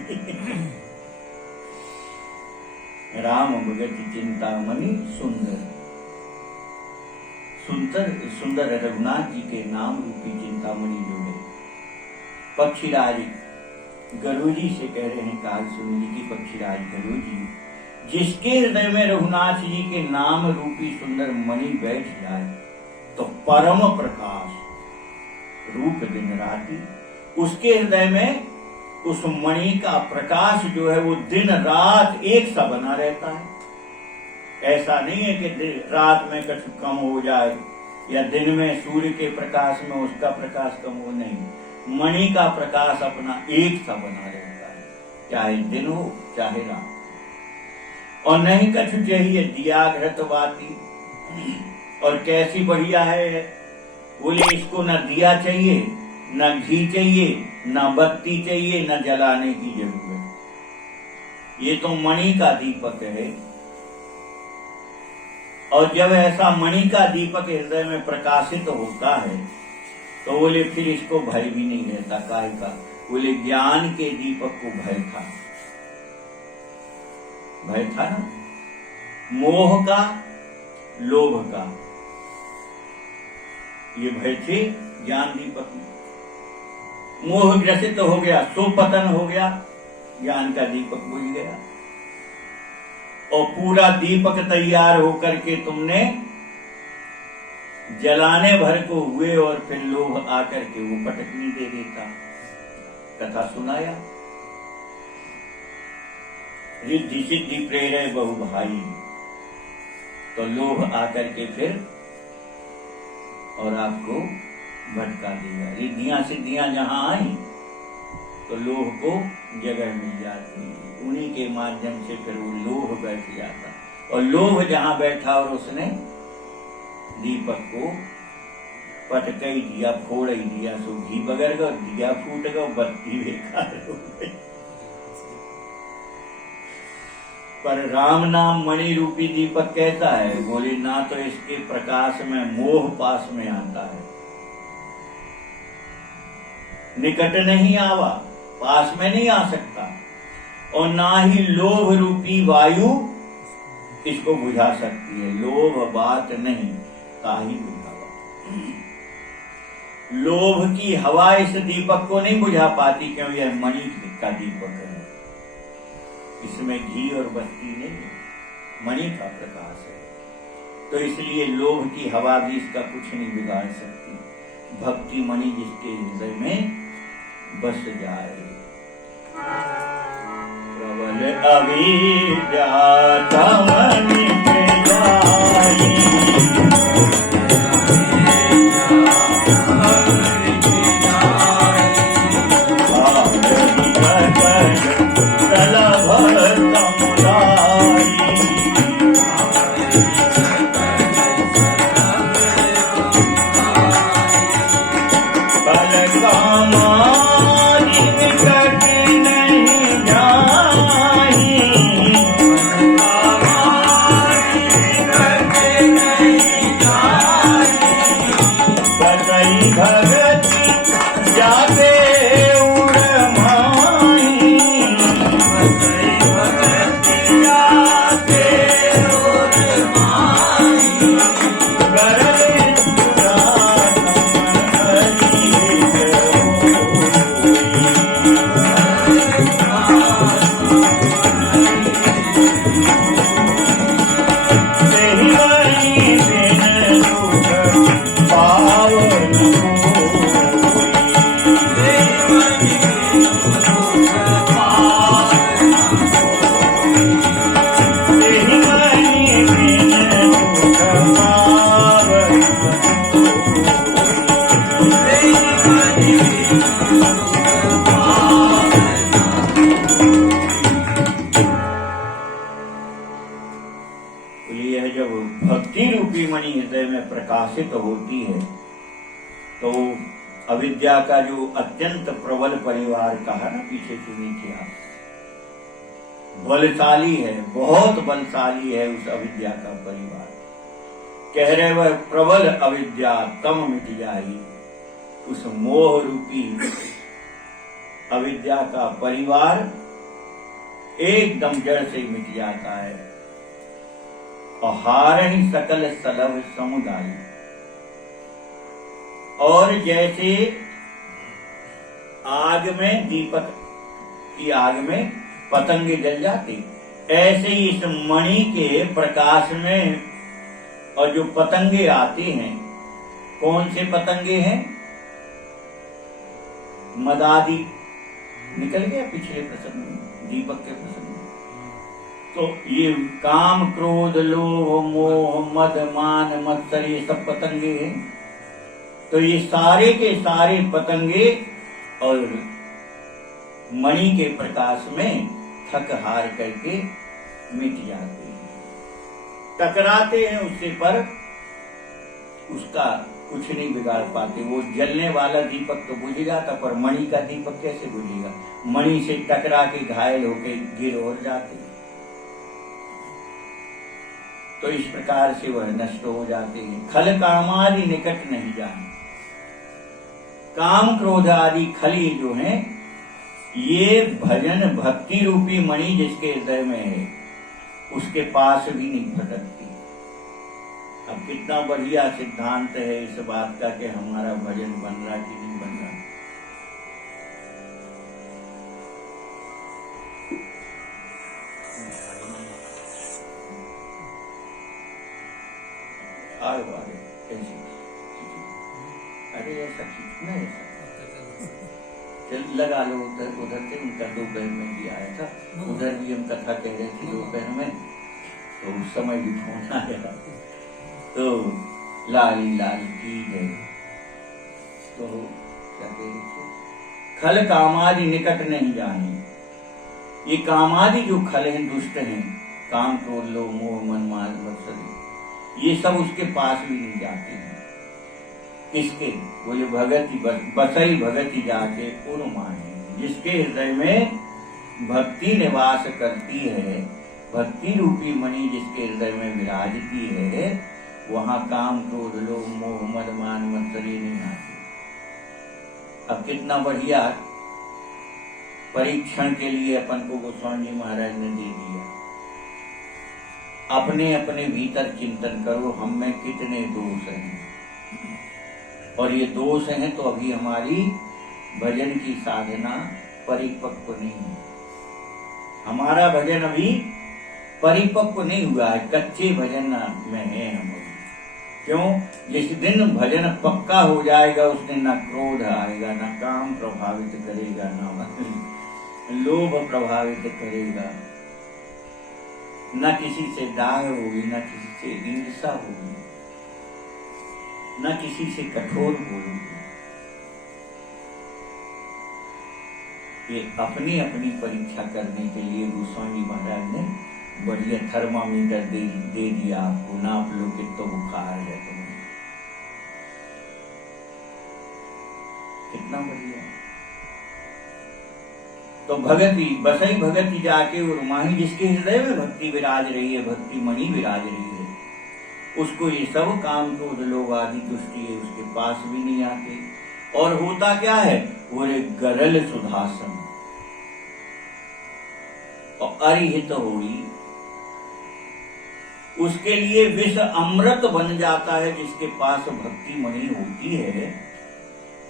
राम भगत चिंतामणि सुंदर सुंदर सुंदर रघुनाथ जी के नाम रूपी चिंतामणि जो है। पक्षीराज गरुड़ जी से कह रहे हैं, काल सुन जी की पक्षीराज गरुड़ जी, जिसके हृदय में रघुनाथ जी के नाम रूपी सुंदर मणि बैठ जाए तो परम प्रकाश रूप दिन राति, उसके हृदय में उस मणि का प्रकाश जो है वो दिन रात एक सा बना रहता है। ऐसा नहीं है कि रात में कुछ कम हो जाए या दिन में सूर्य के प्रकाश में उसका प्रकाश कम हो, नहीं, मणि का प्रकाश अपना एक सा बना रहता है, चाहे दिन हो चाहे रात। और नहीं कछु चाहिए दिया घृत बाती, और कैसी बढ़िया है, बोले इसको न दिया चाहिए, न घी चाहिए, न बत्ती चाहिए, न जलाने की जरूरत। ये तो मणि का दीपक है। और जब ऐसा मणि का दीपक हृदय में प्रकाशित होता है तो बोले फिर इसको भय भी नहीं रहता। काहे का? बोले ज्ञान के दीपक को भय था, भय था ना, मोह का, लोभ का, ये भय थे ज्ञान दीपक में। मोह ग्रसित हो गया, सो पतन हो गया, ज्ञान का दीपक बुझ गया। और पूरा दीपक तैयार होकर के तुमने जलाने भर को हुए और फिर लोभ आकर के वो पटकनी दे देता। कथा सुनाया, रिद्धि सिद्धि प्रेरय बहु भाई, तो लोभ आकर के फिर और आपको भटका देगा। रिद्धियां सिद्धियां जहां आई तो लोभ को जगह मिल जाती है, उन्हीं के माध्यम से फिर वो लोभ बैठ जाता। और लोभ जहां बैठा और उसने दीपक को पटक ही दिया, फोड़ ही दिया, सो घी बगर गया, दिया फूट गया, बत्ती बेकार हो गई। पर राम नाम मणि रूपी दीपक कैसा है? बोले ना तो इसके प्रकाश में मोह पास में आता है, निकट नहीं आवा, पास में नहीं आ सकता, और ना ही लोभ रूपी वायु इसको बुझा सकती है। लोभ बात नहीं ताही बुझावा, लोभ की हवा इस दीपक को नहीं बुझा पाती, क्योंकि यह मणि का दीपक है, इसमें घी और बत्ती नहीं, मणि का प्रकाश है। तो इसलिए लोभ की हवा भी इसका कुछ नहीं बिगाड़ सकती। भक्ति मणि जिसके हृदय में बस जाए, प्रबल अविद्या मणि में जाई, भक्ति रूपी मणि हृदय में प्रकाशित होती है तो अविद्या का जो अत्यंत प्रबल परिवार कहा ना, पीछे सुनी थी आप, बलशाली है, बहुत बलशाली है उस अविद्या का परिवार। कह रहे वह प्रबल अविद्या तम मिट जाई, उस मोह रूपी अविद्या का परिवार एकदम जड़ से मिट जाता है। और हारणी सकल सलभ समुदाय, और जैसे आग में, दीपक की आग में पतंगे जल जाते, ऐसे ही इस मणि के प्रकाश में और जो पतंगे आते हैं, कौन से पतंगे हैं? मदादी निकल गया पिछले प्रसंग में, दीपक के प्रसंग में। तो ये काम, क्रोध, लोभ, मोह, मद, मान, मत्सर, ये सब पतंगे हैं। तो ये सारे के सारे पतंगे और मणि के प्रकाश में थक हार करके मिट जाते हैं, टकराते हैं उससे, पर उसका कुछ नहीं बिगाड़ पाते। वो जलने वाला दीपक तो बुझ जाता, पर मणि का दीपक कैसे बुझेगा? मणि से टकरा के घायल होके गिर और जाते। तो इस प्रकार से वह नष्ट हो जाते हैं। खल कामादि निकट नहीं जाए, काम क्रोध आदि खली जो हैं, ये भजन भक्ति रूपी मणि जिसके हृदय में है, उसके पास भी नहीं भटकती। अब कितना बढ़िया सिद्धांत है इस बात का कि हमारा भजन बन रहा कि नहीं बन रहा। अरे ऐसा खींचना, ऐसा चल लगा लो उधर, उधर से उनका दोपहर में भी आया था, उधर भी हम कथा कह रहे थे दोपहर में, तो उस समय भी फोन आया। तो लाली लाल की जय। तो क्या कह रहे थे? खल कामादि निकट नहीं जानी। ये कामादि जो खल हैं, दुष्ट हैं, काम, क्रोध, लोभ, मोह, मन, माल, मत्सर, ये सब उसके पास भी नहीं जाते हैं। किसके? बोले भगति बसई भगति जाके उर्माने, जिसके हृदय में भक्ति निवास करती है, भक्ति रूपी मणि जिसके हृदय में विराजती है, वहां काम, क्रोध, लोभ, मोह, मद, मान, मत्सर नहीं आते। अब कितना बढ़िया परीक्षण के लिए अपन को गोस्वामी जी महाराज ने दे दिया। अपने अपने भीतर चिंतन करो, हम में कितने दोष हैं, और ये दोष हैं तो अभी हमारी भजन की साधना परिपक्व नहीं है। हमारा भजन अभी परिपक्व नहीं हुआ है, कच्चे भजन में है हम अभी। क्यों? जिस दिन भजन पक्का हो जाएगा उस दिन ना क्रोध आएगा, ना काम प्रभावित करेगा, ना लोभ प्रभावित करेगा, न किसी से दाग होगी, न किसी से ईर्षा होगी, न किसी से कठोर बोलूंगी। ये अपनी अपनी परीक्षा करने के लिए गोस्वामी महाराज ने बढ़िया थर्मामीटर दे दिया आपको, नाप लो कितना बुखार है तुम्हें। कितना बढ़िया। तो भगति बसई भगति जाके उर्माही, जिसके हृदय में भक्ति विराज रही है, भक्ति मणि विराज रही है, उसको ये सब काम, क्रोध, लोभ आदि दुष्टि है उसके पास भी नहीं आते। और होता क्या है? वो गरल सुधासन और अरिहित होई, उसके लिए विष अमृत बन जाता है। जिसके पास भक्ति मणि होती है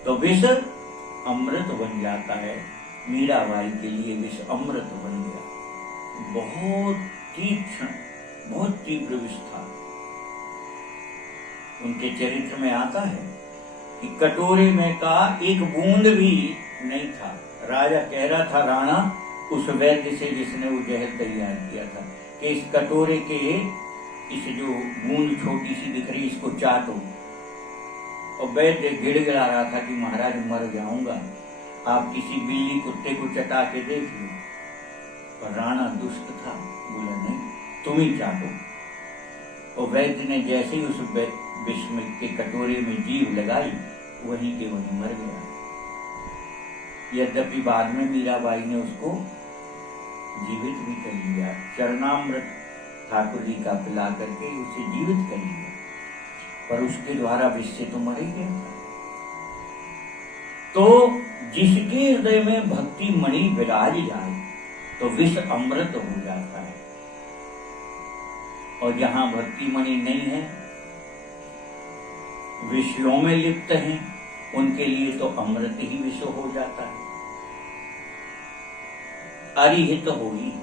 तो विष अमृत बन जाता है। मीराबाई के लिए विष अमृत बन गया। बहुत तीक्ष्ण, बहुत तीव्र विष था। उनके चरित्र में आता है कि कटोरे में का एक बूंद भी नहीं था। राजा कह रहा था, राणा उस वैद्य से जिसने वो जहर तैयार किया था, कि इस कटोरे के इस जो बूंद छोटी सी दिख रही इसको चाटो। और वैद्य गिड़गिड़ा रहा था कि महाराज मर जाऊंगा, आप किसी बिल्ली कुत्ते को चटा के देख लो। पर राणा दुष्ट था, बोला नहीं तुम ही चाटो। और वैद्य ने जैसे ही उस विष के कटोरे में जीभ लगाई, वहीं के वहीं मर गया। यद्यपि बाद में मीराबाई ने उसको जीवित भी कर लिया, चरणामृत ठाकुर जी का पिला करके उसे जीवित कर लिया, पर उसके द्वारा विष से तो मर ही गया। तो जिसके हृदय में भक्ति मणि विराज जाए तो विष अमृत हो जाता है, और जहां भक्ति मणि नहीं है, विषयों में लिप्त हैं, उनके लिए तो अमृत ही विष हो जाता है, अरिहित होगी।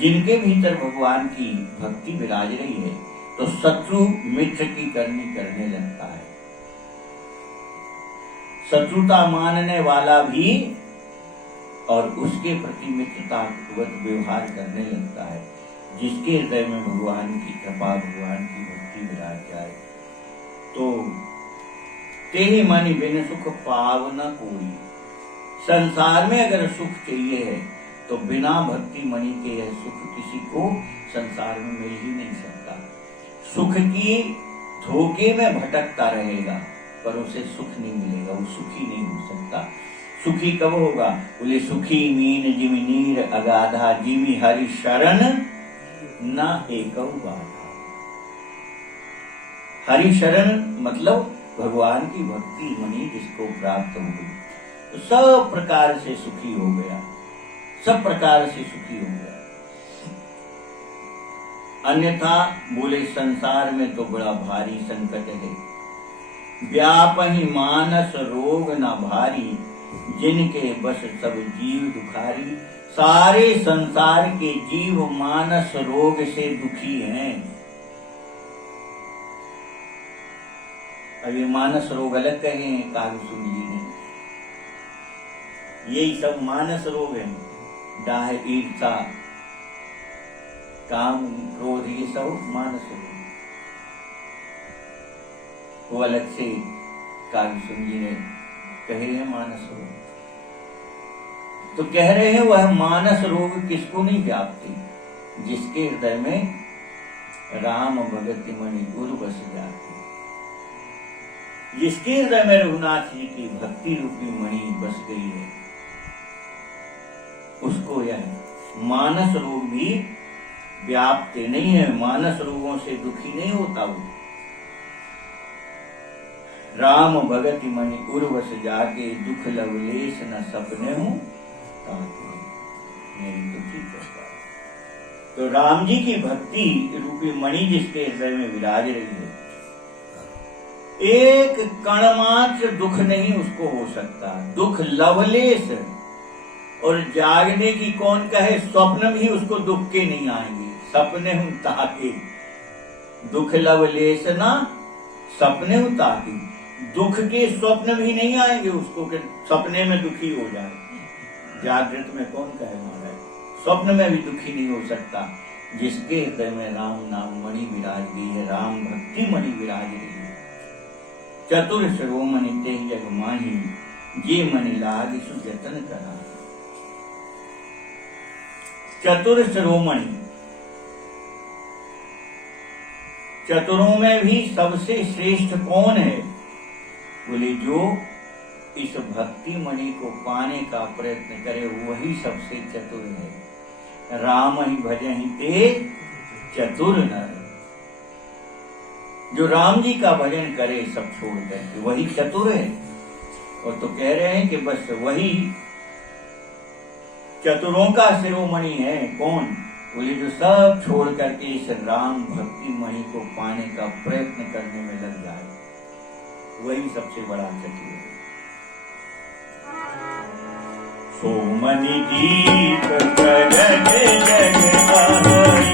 जिनके भीतर भगवान की भक्ति विराज रही है तो शत्रु मित्र की करनी करने लगता है, शत्रुता मानने वाला भी और उसके प्रति मित्रतावत व्यवहार करने लगता है। जिसके हृदय में भगवान की कृपा, भगवान की भक्ति विराज जाए तो तेहि मनि बिन सुख पाव न कोई। संसार में अगर सुख चाहिए है तो बिना भक्ति मणि के यह सुख किसी को संसार में मिल ही नहीं सकता। सुख की धोखे में भटकता रहेगा पर उसे सुख नहीं मिलेगा, वो सुखी नहीं हो सकता। सुखी कब होगा? बोले सुखी मीन जिमि नीर अगाधा, जिमि हरि शरण न एकौ बाधा। हरि शरण मतलब भगवान की भक्ति मणि जिसको प्राप्त हो गई तो सब प्रकार से सुखी हो गया, सब प्रकार से सुखी हो गया। अन्यथा बोले संसार में तो बड़ा भारी संकट है, व्यापहि मानस रोग न भारी, जिनके बस सब जीव दुखारी। सारे संसार के जीव मानस रोग से दुखी हैं। अब ये मानस रोग अलग कहे हैं कालसुन जी ने, यही सब मानस रोग हैं। डाह, ईर्षा, काम, क्रोध, ये सब मानस रोग। वो अलग से कालसुन जी ने कहे हैं मानस रोग। तो कह रहे हैं वह मानस रोग किसको नहीं व्यापती? जिसके हृदय में राम भगति मणि गुरु बस जाती, जिसके हृदय में रघुनाथ जी की भक्ति रूपी मणि बस गई है, उसको यह मानस रोग भी व्याप्ति नहीं है, मानस रोगों से दुखी नहीं होता। वो राम भगति मणि उर्वश जाके, दुख लवलेश न सपने हूं नहीं दुखी करता। तो राम जी की भक्ति रूपी मणि जिसके हृदय में विराज रही है, एक कण मात्र दुख नहीं उसको हो सकता। दुख लवलेश, और जागने की कौन कहे, स्वप्न भी उसको दुख के नहीं आएंगे। सपने हूं ताके, दुख लवलेश ना सपने हूं ताके, दुख के स्वप्न भी नहीं आएंगे उसको कि सपने में दुखी हो जाए। जागृत में कौन कहे महाराज, स्वप्न में भी दुखी नहीं हो सकता। जिसके हृदय में राम नाम मणि विराज गई है, राम भक्ति मणि विराज गई है। चतुर शिरोमणि ते जग माही, जे मणि लाग सु जतन करा। चतुर शिरोमणि, चतुरों में भी सबसे श्रेष्ठ कौन है? बोले जो इस भक्ति मणि को पाने का प्रयत्न करे वही सबसे चतुर है। राम ही भजहि ते चतुर नर, जो राम जी का भजन करे सब छोड़ करके वही चतुर है। और तो कह रहे हैं कि बस वही चतुरों का शिरोमणि है। कौन? बोले जो सब छोड़ करके इस राम भक्ति मणि को पाने का प्रयत्न करने में लग जाए, वही सबसे बड़ा चतुर है। सोमनि दीप प्रगट जग आई,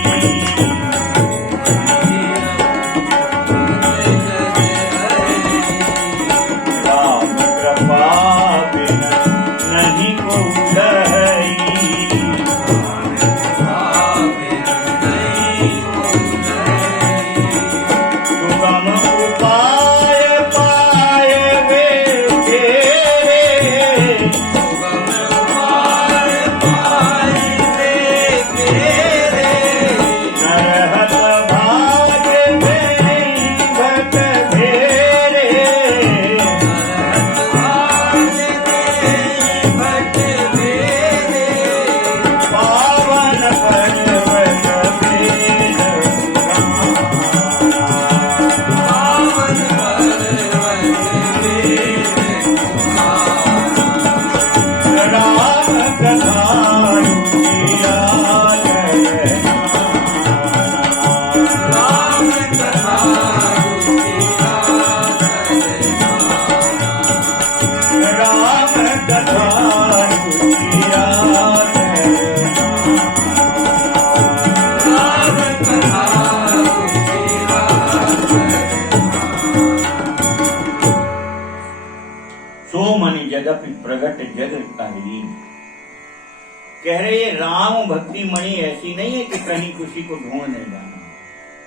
राम कृपा बिन नहीं को लहई, सुगम उपाय पाए वे तेरे, सुगम उपाय पाए वे तेरे, यद्यपि प्रगट जग अहिरी। कह रहे ये राम भक्ति मणि ऐसी नहीं है कि कहीं किसी को ढूंढने जाना,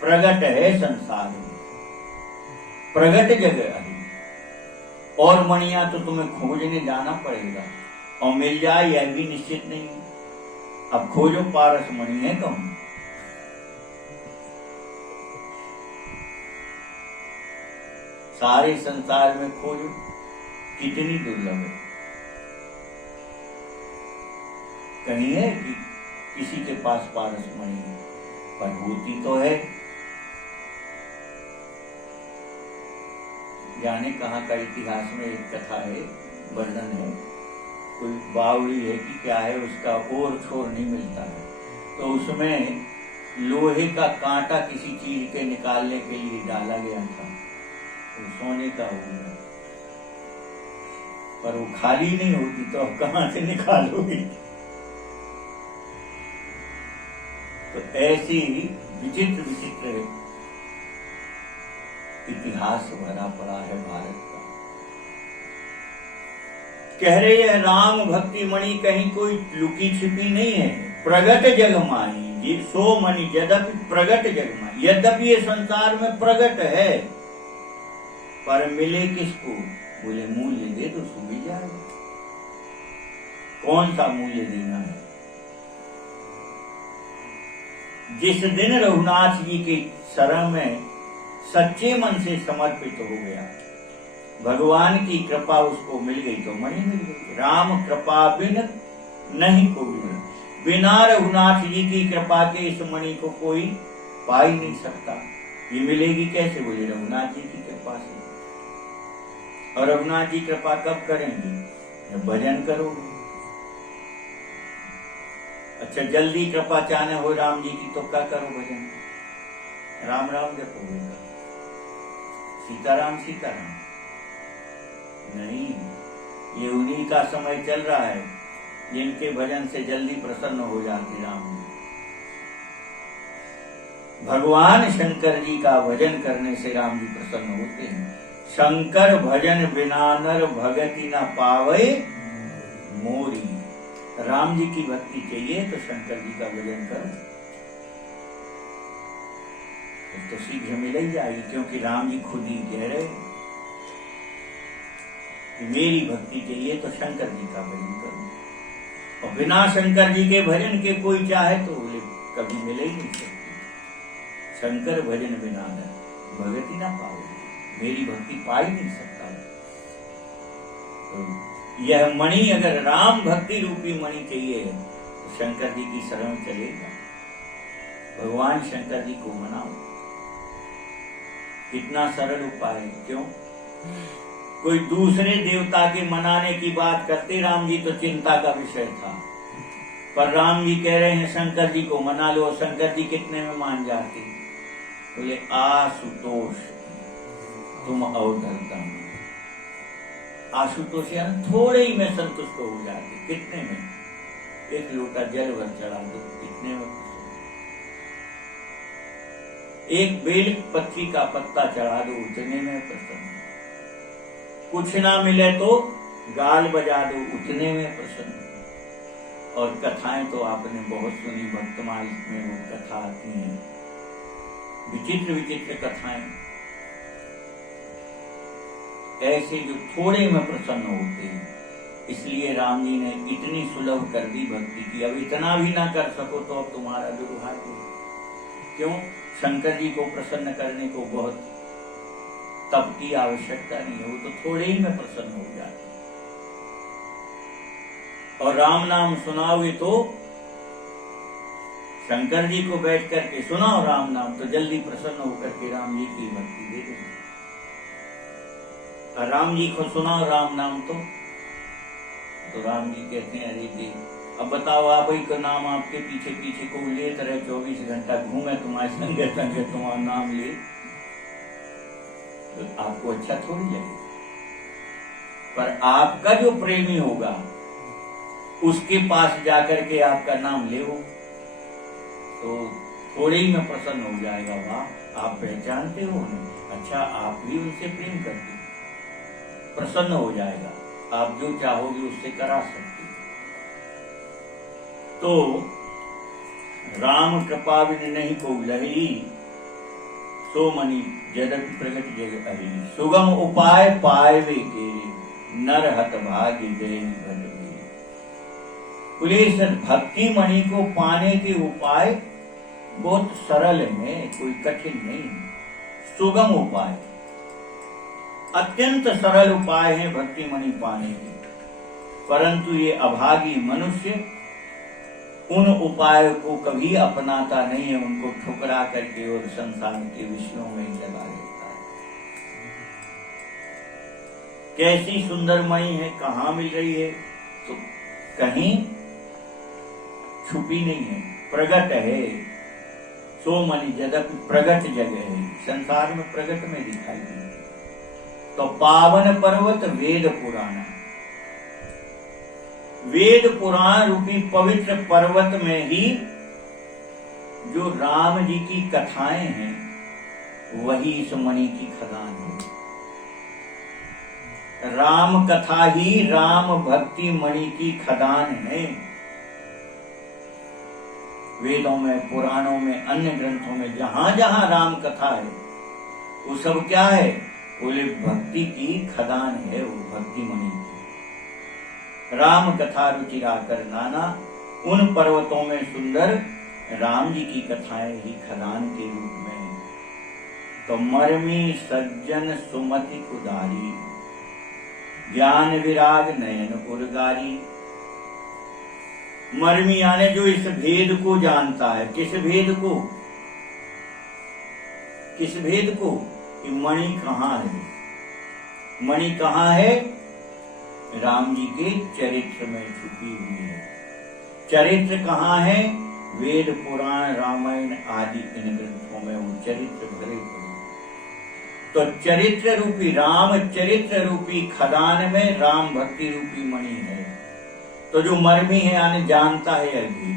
प्रगट है संसार में, प्रगट जग अहिरी। और मणियां तो तुम्हें खोजने जाना पड़ेगा, और मिल जाए यह भी निश्चित नहीं। अब खोजो पारस मणि है कम, सारे संसार में खोजो, कितनी दुर्लभ है। कहीं है कि किसी के पास पारस मणि है, पर होती तो है। जाने कहाँ का इतिहास में एक कथा है, वर्णन है, कोई बावड़ी है कि क्या है, उसका और छोर नहीं मिलता है, तो उसमें लोहे का कांटा किसी चीज के निकालने के लिए डाला गया था, तो सोने का हो गया, पर वो खाली नहीं होती तो अब कहां से निकालोगी। तो ऐसी विचित्र विचित्र इतिहास भरा पड़ा है भारत का। कह रहे हैं राम भक्ति मणि कहीं कोई लुकी छिपी नहीं है, प्रगट जग माही जी सो मणि यद्यपि प्रगट जग माही। यद्यपि ये संसार में प्रगट है, पर मिले किसको? बोले मूल्य दे तो सुबह जाएगा। कौन सा मूल्य देना है? जिस दिन रघुनाथ जी के शरण में सच्चे मन से समर्पित हो गया, भगवान की कृपा उसको मिल गई तो मणि मिल गई। राम कृपा बिन नहीं कोई, बिना रघुनाथ जी की कृपा के इस मणि को कोई पा ही नहीं सकता। ये मिलेगी कैसे? बोले रघुनाथ जी की कृपा से। और रघुनाथ जी कृपा कब करेंगे? जब भजन करोगे। अच्छा, जल्दी कृपा चाहने हो राम जी की तो क्या करो? भजन, राम राम जपोगे, सीताराम सीताराम नहीं। ये उन्हीं का समय चल रहा है जिनके भजन से जल्दी प्रसन्न हो जाते राम जी। भगवान शंकर जी का भजन करने से राम जी प्रसन्न होते हैं। शंकर भजन बिना नर भगति न पावे मोरी। राम जी की भक्ति चाहिए तो शंकर जी का भजन करो, तो शीघ्र मिल ही जाएगी, क्योंकि राम जी खुद ही कह रहे कि मेरी भक्ति चाहिए तो शंकर जी का भजन करो। और बिना शंकर जी के भजन के कोई चाहे तो बोले कभी मिल ही नहीं सकती। शंकर भजन बिना नर भगति ना पाओ, मेरी भक्ति पा ही नहीं सकता। तो यह मणि, अगर राम भक्ति रूपी मणि चाहिए तो शंकर जी की शरण चलेगा। भगवान शंकर जी को मनाओ, कितना सरल उपाय है। क्यों? कोई दूसरे देवता के मनाने की बात करते राम जी तो चिंता का विषय था, पर राम जी कह रहे हैं शंकर जी को मना लो। शंकर जी कितने में मान जाते? बोले आशुतोष तुम अवधरता। आशुतोष यानी थोड़े ही में संतुष्ट हो जाते। कितने में? एक लोटा जल भर चढ़ा दो, इतने में। एक बेल पत्री का पत्ता चढ़ा दो, उतने में प्रसन्न। कुछ ना मिले तो गाल बजा दो, उतने में प्रसन्न। और कथाएं तो आपने बहुत सुनी, भक्तमाल में वो कथा आती हैं, विचित्र विचित्र कथाएं, ऐसे जो थोड़े में प्रसन्न होते हैं। इसलिए राम जी ने इतनी सुलभ कर दी भक्ति की। अब इतना भी ना कर सको तो अब तुम्हारा दुर्भाग्य। क्यों? शंकर जी को प्रसन्न करने को बहुत तप की आवश्यकता नहीं है, वो तो थोड़े ही में प्रसन्न हो जाते। और राम नाम सुनाओगे तो शंकर जी को बैठ करके सुनाओ राम नाम, तो जल्दी प्रसन्न होकर के राम जी की भक्ति दे देंगे। और राम जी को सुनाओ राम नाम तो राम जी कहते हैं अरे जी अब बताओ आप ही का नाम आपके पीछे पीछे को लेते रहे, 24 घंटा घूमे तुम्हारे संगे संगे तुम्हारा नाम ले, तो आपको अच्छा थोड़ी लगेगा। पर आपका जो प्रेमी होगा उसके पास जाकर के आपका नाम ले तो थोड़े ही में प्रसन्न हो जाएगा। वाह, आप पहचानते हो उन्हें, अच्छा आप भी उनसे प्रेम करते, प्रसन्न हो जाएगा। आप जो चाहोगे उससे करा सकते। तो राम कृपा बिन नहीं को लही, सो मणि जदपि प्रगट जग अहि। सुगम उपाय पायवे के, नर हत भाग्य देहि भट भी। पुलिस भक्ति मणि को पाने के उपाय बहुत सरल है, कोई कठिन नहीं। सुगम उपाय, अत्यंत सरल उपाय है भक्ति मणि पाने के, परंतु ये अभागी मनुष्य उन उपायों को कभी अपनाता नहीं है, उनको ठुकरा करके और संसार के विषयों में लगा रहता है। कैसी सुंदर मणि है, कहाँ मिल रही है? तो कहीं छुपी नहीं है, प्रगट है। सो मणि जदपि प्रगट जगह है, संसार में प्रगट में दिखाई दी। तो पावन पर्वत वेद पुराण, वेद पुराण रूपी पवित्र पर्वत में ही जो राम जी की कथाएं हैं वही इस मणि की खदान है। राम कथा ही राम भक्ति मणि की खदान है। वेदों में, पुराणों में, अन्य ग्रंथों में जहां जहां राम कथा है वो सब क्या है? बोले भक्ति की खदान है, वो भक्ति मणि की। राम कथा रुचिरा कर नाना, उन पर्वतों में सुंदर राम जी की कथाएं ही खदान के रूप में। तो मर्मी सज्जन सुमति कुदारी, ज्ञान विराग नयन उर्गारी। मर्मी यानी जो इस भेद को जानता है। किस भेद को? किस भेद को? कि मणि कहाँ है? मणि कहाँ है? राम जी के चरित्र में छुपी हुई है। चरित्र कहाँ है? वेद पुराण रामायण आदि इन ग्रंथों में वो चरित्र भरे हुए। तो चरित्र रूपी, राम चरित्र रूपी खदान में राम भक्ति रूपी मणि है। तो जो मर्मी है यानी जानता है अभी,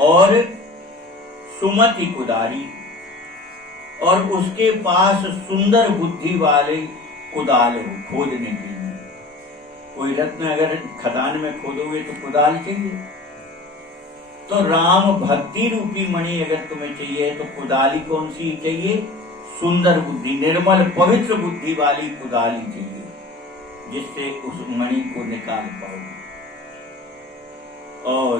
और सुमति कुदारी, और उसके पास सुंदर बुद्धि वाले कुदाल हो खोदने के लिए। कोई रत्न अगर खदान में खोदोगे तो कुदाल चाहिए। तो राम भक्ति रूपी मणि अगर तुम्हें चाहिए तो कुदाली कौन सी चाहिए? सुंदर बुद्धि, निर्मल पवित्र बुद्धि वाली कुदाली चाहिए, जिससे उस मणि को निकाल पाओगे। और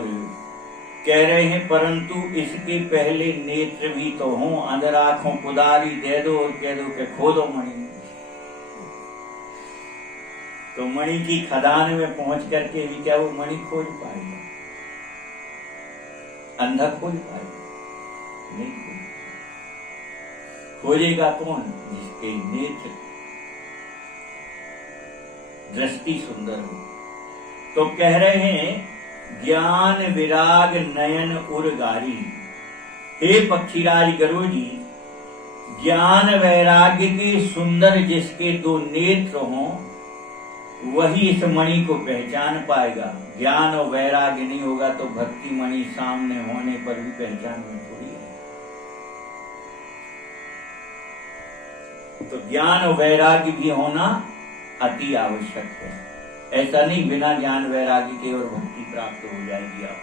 कह रहे हैं परंतु इसके पहले नेत्र भी तो हों, अंदर आंखों कुदाली दे दो और कह दो कि खोदो मणि। तो मणि की खदान में पहुंच करके भी क्या वो मणि खोज पाएगा? अंधा खोज पाएगा? नहीं खोज। खोजेगा कौन? जिसके नेत्र दृष्टि सुंदर हो। तो कह रहे हैं ज्ञान विराग नयन उर्गारी। हे पक्षीराज गरुड़ जी, ज्ञान वैराग्य के सुंदर जिसके दो नेत्र हों वही इस मणि को पहचान पाएगा। ज्ञान और वैराग्य नहीं होगा तो भक्ति मणि सामने होने पर भी पहचान में थोड़ी है। तो ज्ञान और वैराग्य भी होना अति आवश्यक है। ऐसा नहीं बिना ज्ञान वैराग्य के और भक्ति प्राप्त हो जाएगी आप,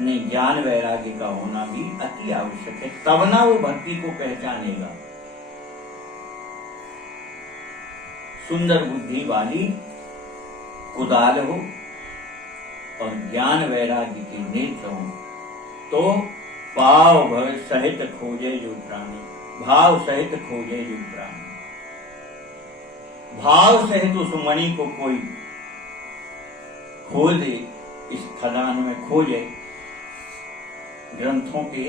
नहीं, ज्ञान वैराग्य का होना भी अति आवश्यक है, तब ना वो भक्ति को पहचानेगा। सुंदर बुद्धि वाली कुदाल हो और ज्ञान वैराग्य के नेत्र हो तो पाव भव सहित खोजे जो प्राणी, भाव सहित खोजे जो प्राणी। भाव सहित उस मणि को कोई खोजे, इस खदान में खोजे। ग्रंथों के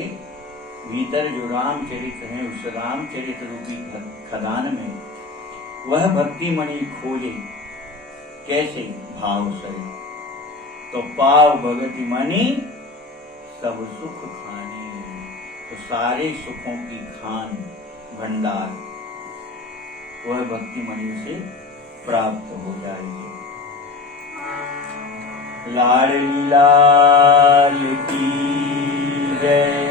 भीतर जो रामचरित्र है उस रामचरित्र रूपी खदान में वह भक्ति मणि खोजे। कैसे? भाव सहित। तो पाव भगति मणि सब सुख खानी, तो सारे सुखों की खान भंडार वह भक्ति मणि से प्राप्त हो जाएगी। लाडली लाल की जय।